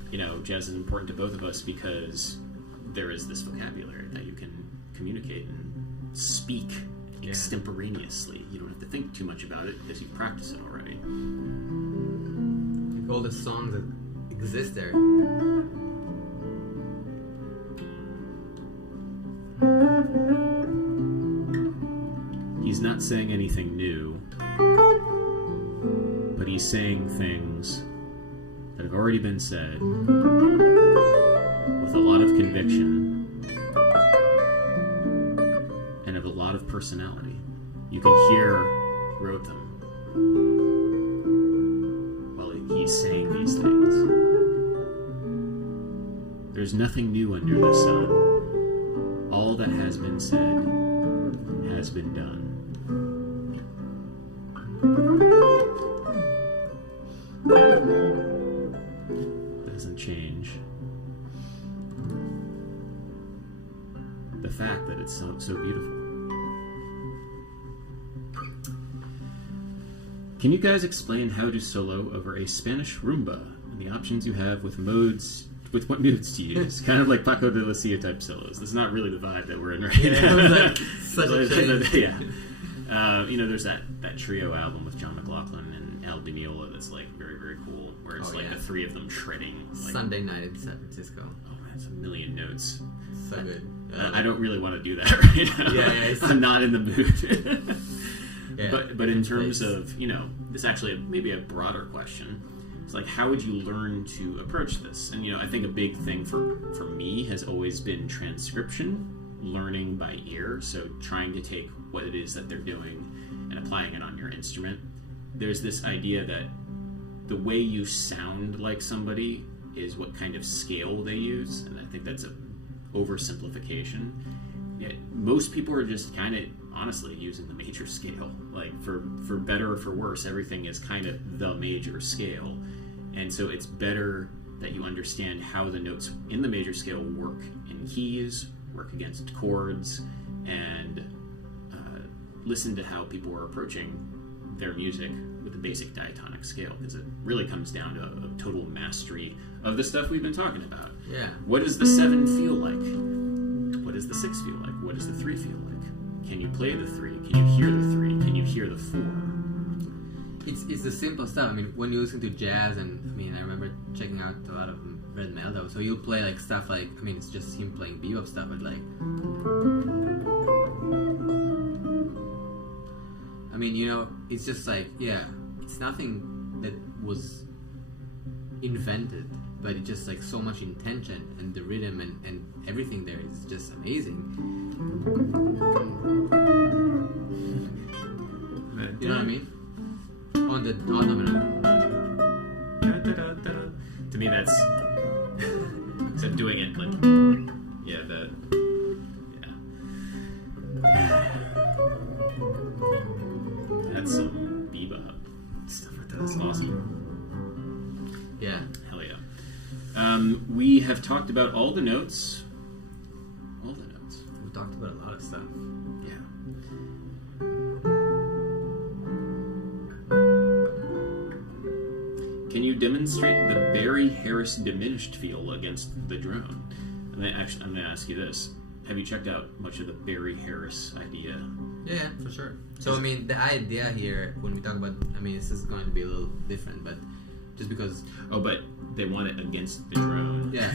You know, jazz is important to both of us because there is this vocabulary that you can communicate and speak extemporaneously. You don't have to think too much about it because you've practiced it already. All the songs that exist there. He's not saying anything new, but he's saying things that have already been said with a lot of conviction and of a lot of personality. You can hear Rotem while he's saying these things. There's nothing new under the sun. All that has been said has been done. Doesn't change the fact that it's so beautiful. Can you guys explain how to solo over a Spanish rumba and the options you have with what modes to use? Kind of like Paco de Lucia type solos. This is not really the vibe that we're in right now. Such a change. Yeah. There's that trio album with John McLaughlin and Al Di Meola that's like very, very cool, where it's the three of them shredding. Like, Sunday night in San Francisco. Oh man, it's a million notes. So good. I don't really want to do that right now. Yeah, I'm not in the mood. But in terms of, this actually maybe a broader question. It's like, how would you learn to approach this? And, I think a big thing for me has always been transcription, learning by ear. So trying to take what it is that they're doing and applying it on your instrument. There's this idea that the way you sound like somebody is what kind of scale they use. And I think that's a oversimplification. Most people are just kind of honestly using the major scale. Like for better or for worse, everything is kind of the major scale. And so it's better that you understand how the notes in the major scale work in keys, work against chords, and listen to how people are approaching their music with the basic diatonic scale, because it really comes down to a total mastery of the stuff we've been talking about. Yeah. What does the 7 feel like? What does the 6 feel like? What does the 3 feel like? Can you play the 3? Can you hear the 3? Can you hear the 4? It's the simple stuff. I mean, when you listen to jazz, and I remember checking out a lot of Red Mellow, so you'll play like stuff like, it's just him playing Bbop stuff, but like, it's just like, it's nothing that was invented, but it's just like so much intention, and the rhythm and everything there is just amazing. You know what I mean? On the domino. To me, that's except doing it like That's awesome. Yeah. Hell yeah. We have talked about all the notes. All the notes. We talked about a lot of stuff. Yeah. Can you demonstrate the Barry-Harris diminished feel against the drone? And then actually, I'm going to ask you this. Have you checked out much of the Barry-Harris idea? Yeah, for sure. So, I mean, the idea here, when we talk about, I mean, this is going to be a little different, but just because... Oh, but they want it against the drone. Yeah.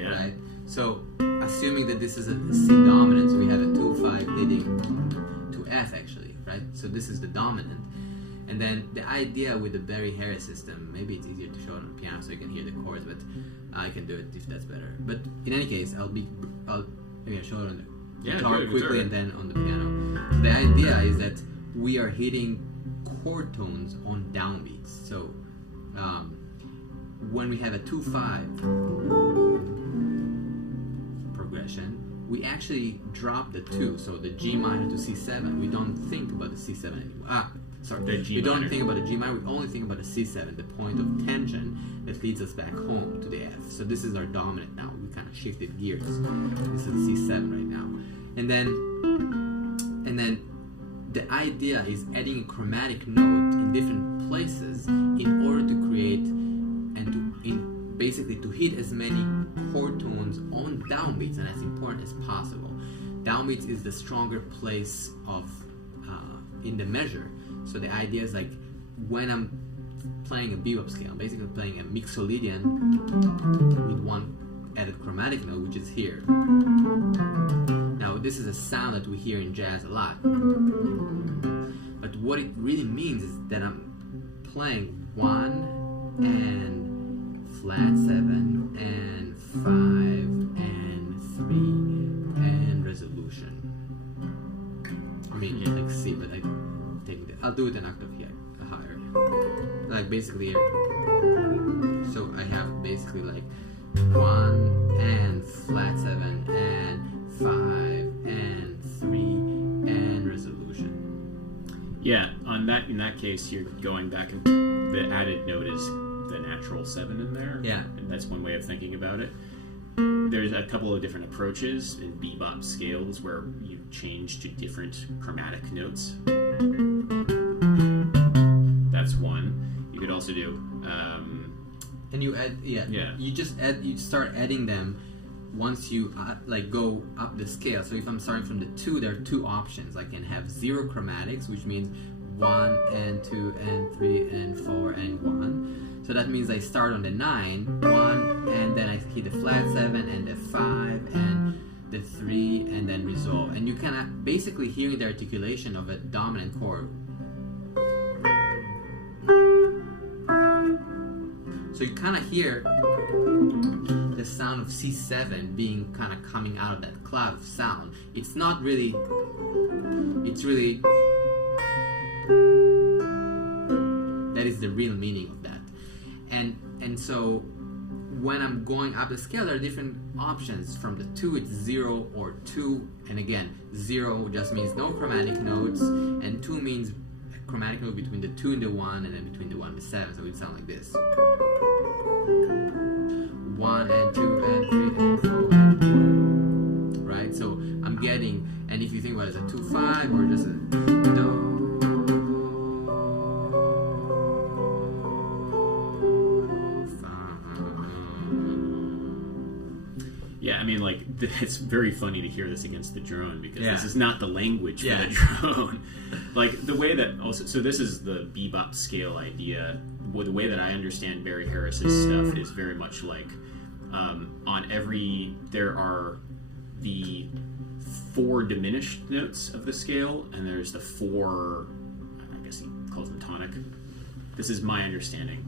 Yeah. Right? So, assuming that this is a C dominant, so we have a 2-5 leading to F, actually, right? So this is the dominant. And then the idea with the Barry-Harris system, maybe it's easier to show it on the piano so you can hear the chords, but I can do it if that's better. But in any case, maybe I'll show it on the guitar quickly and then on the piano. So the idea is that we are hitting chord tones on downbeats. So when we have a 2-5 progression, we actually drop the 2. So the G minor to C7, we don't think about the C7 anymore. We don't think about the G minor, we only think about the C7, the point of tension that leads us back home to the F. So this is our dominant now. We kind of shifted gears. This is the C7 right now. And then the idea is adding a chromatic note in different places in order to create and basically to hit as many chord tones on downbeats and as important as possible. Downbeats is the stronger place of in the measure. So the idea is like when I'm playing a Bbop scale, I'm basically playing a mixolydian with one added chromatic note, which is here. Now this is a sound that we hear in jazz a lot. But what it really means is that I'm playing 1 and flat 7 and 5 and 3 and resolution. I mean, like C, but I'll do it an octave here, higher. Like basically, so I have basically like 1 and flat 7 and 5 and 3 and resolution. Yeah, in that case, you're going back and the added note is the natural 7 in there. Yeah. And that's one way of thinking about it. There's a couple of different approaches in Bbop scales where you change to different chromatic notes. That's one. You could also do... and you add... Yeah. You just add... You start adding them once you go up the scale. So if I'm starting from the 2, there are 2 options. I can have 0 chromatics, which means 1 and 2 and 3 and 4 and 1. So that means I start on the 9, 1, and then I hit the flat 7 and the 5 and the 3 and then resolve. And you can basically hear the articulation of a dominant chord. So you kind of hear the sound of C7 being kind of coming out of that cloud of sound. It's not really... It's really... That is the real meaning of that. And so when I'm going up the scale, there are different options. From the 2, it's 0 or 2. And again, 0 just means no chromatic notes, and 2 means a chromatic note between the 2 and the 1, and then between the 1 and the 7. So it would sound like this. 1 and 2 and 3 and 4 and 2. Right? So I'm getting, and if you think about it as a 2-5 or just a do. Yeah, I mean, like, it's very funny to hear this against the drone because this is not the language for the drone. Like, the way that also... So this is the Bbop scale idea. Well, the way that I understand Barry Harris's stuff is very much like on every... There are the 4 diminished notes of the scale, and there's the 4... I guess he calls them tonic. This is my understanding.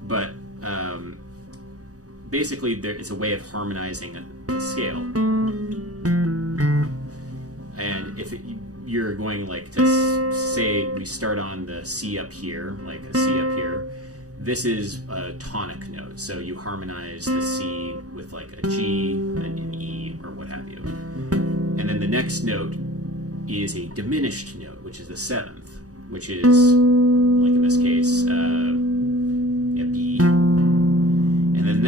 But... basically, it's a way of harmonizing a scale. And if you're going like to say we start on the C up here, like a C up here, this is a tonic note. So you harmonize the C with like a G and an E or what have you. And then the next note is a diminished note, which is the 7th, which is, like in this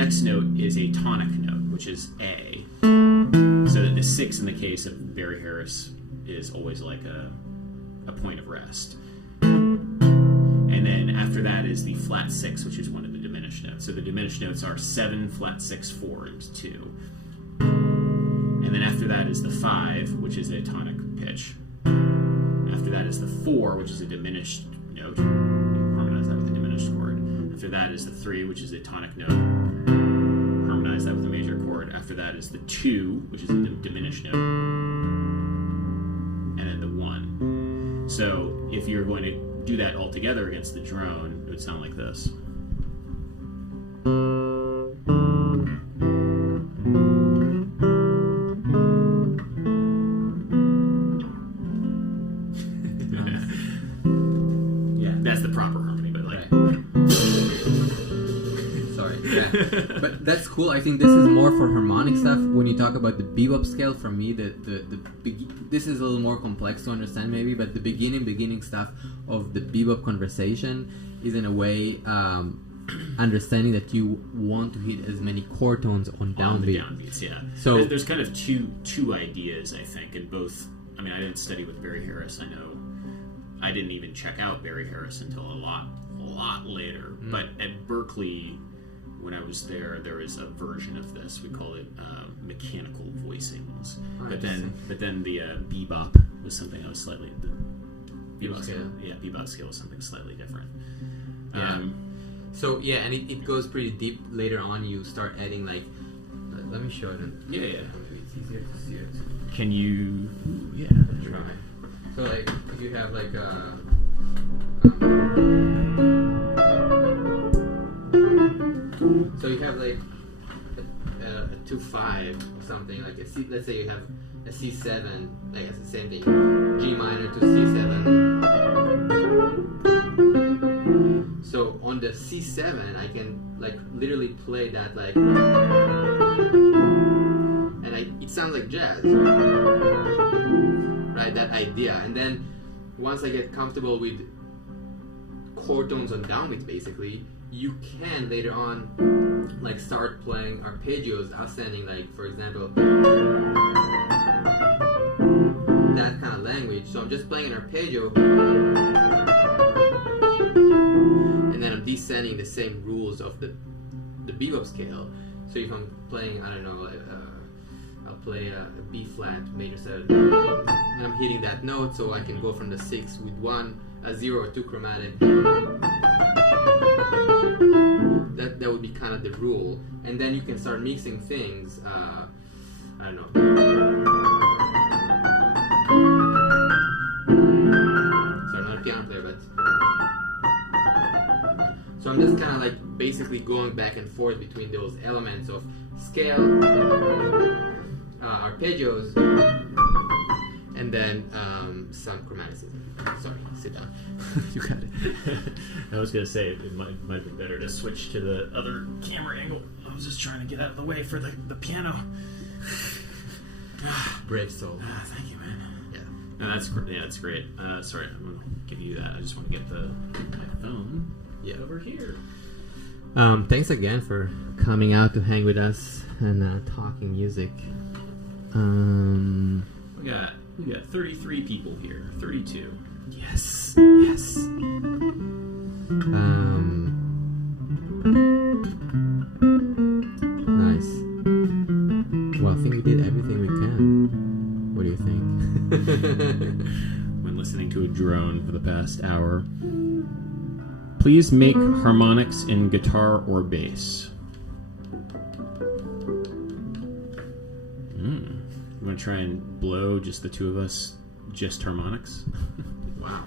next note is a tonic note, which is A. So that the 6 in the case of Barry Harris is always like a point of rest. And then after that is the flat 6, which is one of the diminished notes. So the diminished notes are 7, flat 6, 4, and 2. And then after that is the 5, which is a tonic pitch. After that is the 4, which is a diminished note. You harmonize that with a diminished chord. After that is the 3, which is a tonic note. Harmonize that with a major chord. After that is the 2, which is a diminished note. And then the 1. So if you're going to do that all together against the drone, it would sound like this. That's the proper harmony, but like... Sorry, yeah. But that's cool. I think this is more for harmonic stuff. When you talk about the bebop scale, for me, this is a little more complex to understand maybe, but the beginning stuff of the bebop conversation is in a way understanding that you want to hit as many chord tones on downbeat. Downbeats, yeah. So there's kind of two ideas, I think, in both. I mean, I didn't study with Barry Harris. I know I didn't even check out Barry Harris until a lot later. But at Berkeley, when I was there was a version of this. We call it mechanical voicings. But then the Bbop was something that was slightly Bbop scale. Yeah, Bbop scale was something slightly different. Yeah. So yeah, and it goes pretty deep later on. You start adding like, let me show it. Yeah. Maybe it's easier to see it. Can you? Yeah. Try. So like if you have like so you have like a 2/5 or something like a C. Let's say you have a C7, like it's the same thing. G minor to C7. So on the C7, I can like literally play that like, and it sounds like jazz, right? That idea, and then once I get comfortable with chord tones on downbeat, basically, you can later on like start playing arpeggios, ascending, like for example, that kind of language. So I'm just playing an arpeggio, and then I'm descending the same rules of the bebop scale. So if I'm playing, I don't know, I'll play a B flat major 7, and I'm hitting that note, so I can go from the 6 with 1, a 0 or 2 chromatic. That would be kind of the rule, and then you can start mixing things. I don't know. So I'm not a piano player, but so I'm just kind of like basically going back and forth between those elements of scale, arpeggios, and then some chromaticism. Sorry, sit down. You got it. I was going to say it might be better to switch to the other camera angle. I was just trying to get out of the way for the piano. Brave soul. Thank you, man. Yeah. No, that's great. Sorry, I'm going to give you that. I just want to get my phone over here. Thanks again for coming out to hang with us and talking music. We got 33 people here. 32. Yes. Nice. Well, I think we did everything we can. What do you think? When listening to a drone for the past hour, please make harmonics in guitar or bass. You want to try and blow just the two of us, just harmonics? Wow.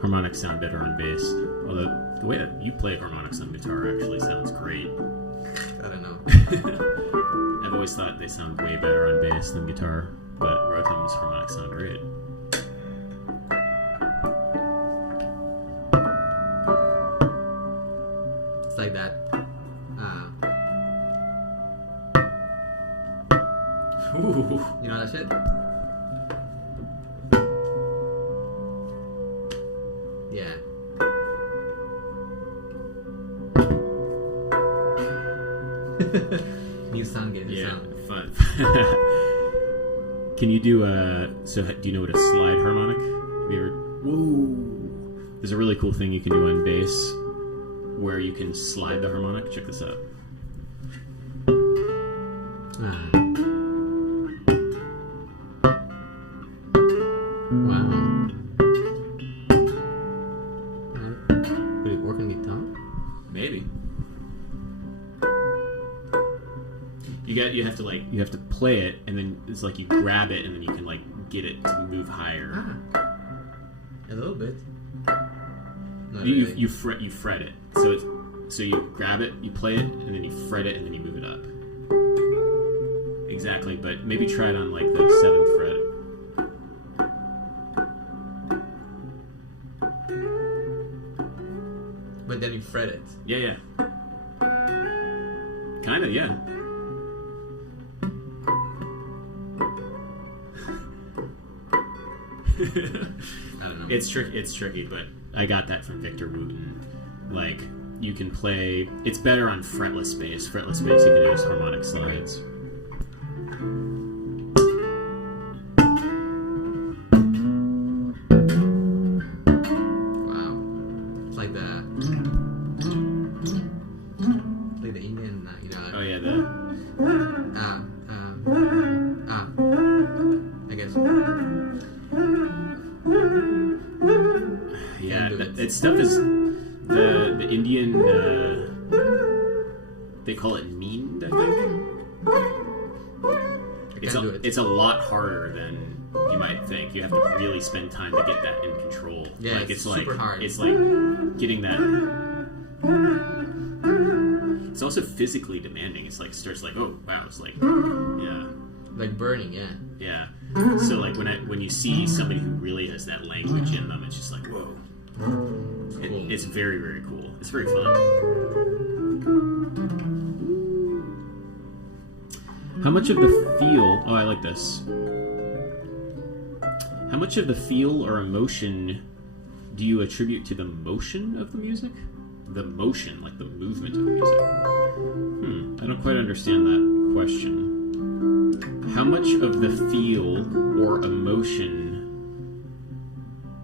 Harmonics sound better on bass, although the way that you play harmonics on guitar actually sounds great. I don't know. I've always thought they sound way better on bass than guitar, but Rotem's harmonics sound great. It's like that. Ooh. You know that shit? Yeah. New sound game. Yeah, Sound. fun. Can you do so do you know what a slide harmonic? Have you ever... Whoa! There's a really cool thing you can do on bass where you can slide the harmonic. Check this out. Wow. Would it work on guitar? Maybe. You have to play it, and then it's like you grab it, and then you can like get it to move higher. A little bit. You fret it. So you grab it, you play it, and then you fret it, and then you move it up. Exactly, but maybe try it on like the 7th fret. But then you fret it. Yeah. Kinda, yeah. I don't know. It's tricky, but I got that from Victor Wooten. Like, you can play... It's better on fretless bass. Fretless bass, you can use harmonic slides. Wow. It's like the Indian, Oh, yeah, I guess. Yeah, that stuff is... The Indian... they call it meend, I think. It's a lot harder than you might think. You have to really spend time to get that in control. Yeah, like, it's super hard. It's like getting that... It's also physically demanding. It's like, starts like, oh, wow, it's like, yeah. Like burning, yeah. Yeah. So like when you see somebody who really has that language in them, it's just like, whoa. Cool. It's very, very cool. It's very fun. How much of the feel... Oh, I like this. How much of the feel or emotion do you attribute to the motion of the music? The motion, like the movement of the music. I don't quite understand that question. How much of the feel or emotion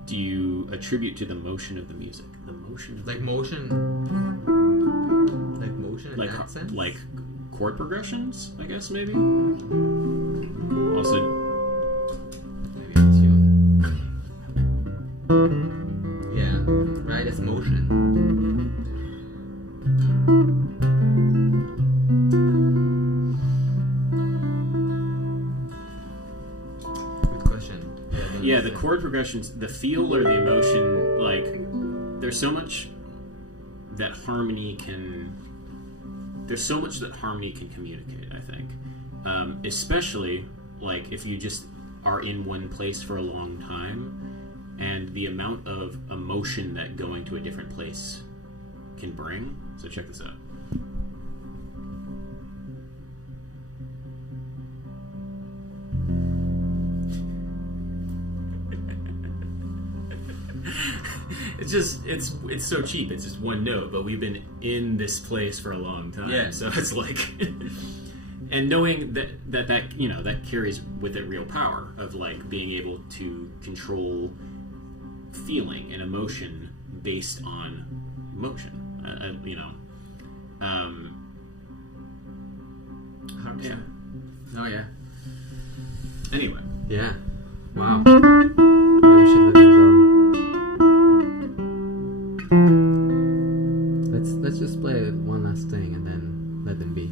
do you attribute to the motion of the music? The motion of motion in that sense? Like chord progressions, I guess, maybe? Also... Maybe a tune. Yeah, right, it's motion. Good question. Yeah, the chord progressions, the feel or the emotion, like, there's so much that harmony can communicate, I think. Especially, like, if you just are in one place for a long time, and the amount of emotion that going to a different place can bring. So check this out. It's so cheap. It's just one note, but we've been in this place for a long time. Yeah. So it's like, and knowing that carries with it real power of like being able to control feeling and emotion based on motion. 100%. Yeah. Oh yeah. Anyway. Yeah. Wow. Maybe we should let them go. Let's just play one last thing and then let them be.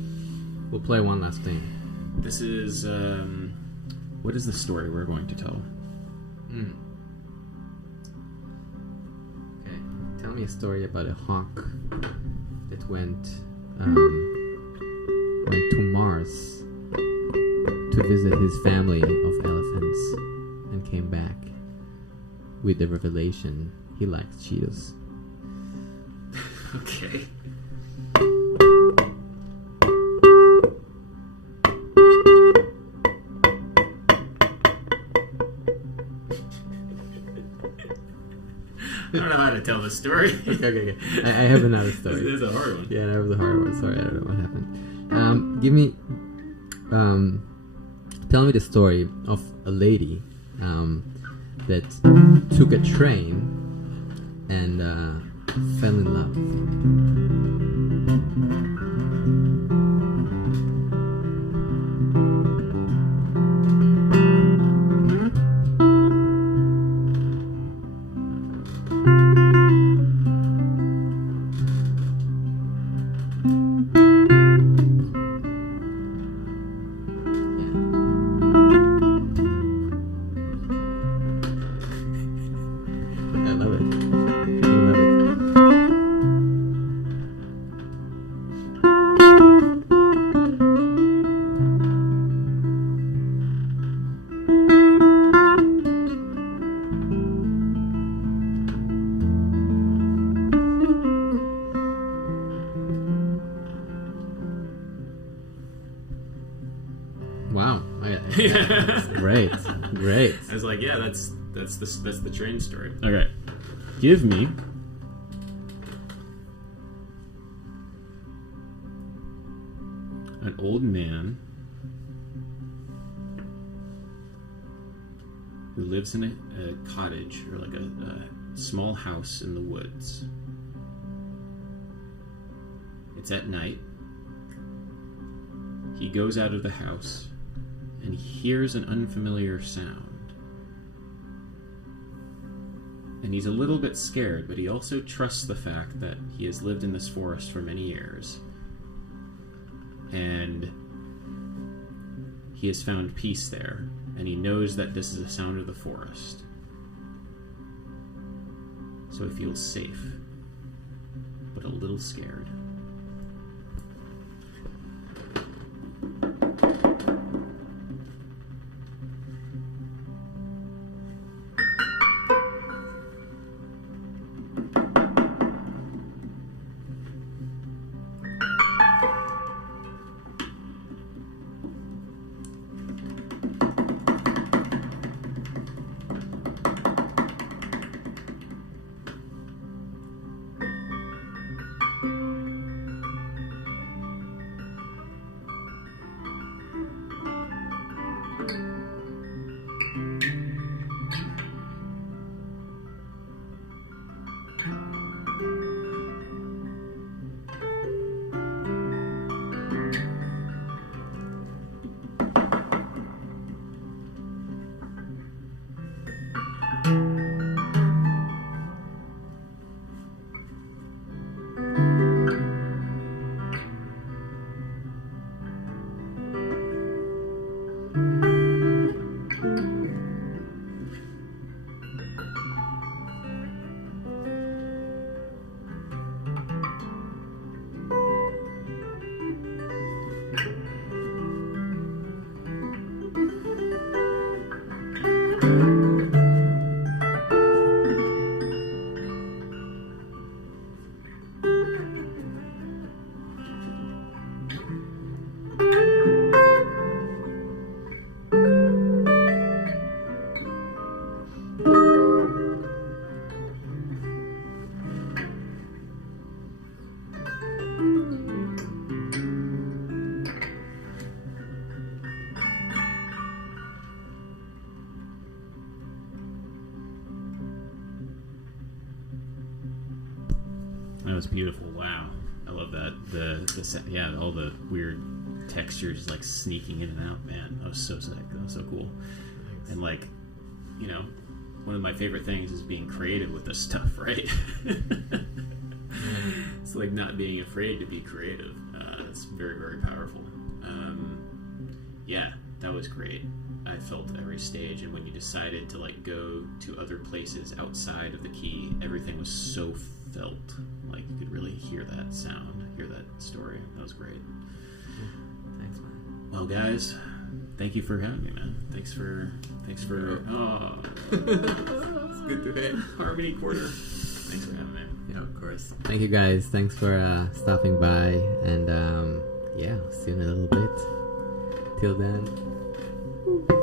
We'll play one last thing. This is what is the story we're going to tell? Okay. Tell me a story about a hawk that went went to Mars to visit his family of elephants and came back with the revelation he likes Cheetos. Okay. I don't know how to tell this story. Okay. I have another story. This is a hard one. Yeah, that was a hard one. Sorry, I don't know what happened. Tell me the story of a lady that took a train and fell in love. Wow. Great. I was like, yeah, that's the train story. Okay. Give me an old man who lives in a cottage or like a small house in the woods. It's at night. He goes out of the house and he hears an unfamiliar sound. And he's a little bit scared, but he also trusts the fact that he has lived in this forest for many years. And he has found peace there. And he knows that this is the sound of the forest. So he feels safe, but a little scared. That was beautiful. Wow, I love that. Yeah, all the weird textures like sneaking in and out. Man, that was so sick. That was so cool. Thanks. And like, you know, one of my favorite things is being creative with this stuff, right? It's like not being afraid to be creative. It's very, very powerful. Yeah, that was great. I felt every stage, and when you decided to like go to other places outside of the key, everything was so felt. Like you could really hear that sound, hear that story. That was great. Well, guys, thank you for having me, man. Thanks for. Oh, It's good to hear. harmony quarter. Thanks for having me. Yeah, of course. Thank you guys. Thanks for stopping by, and yeah, see you in a little bit. Till then.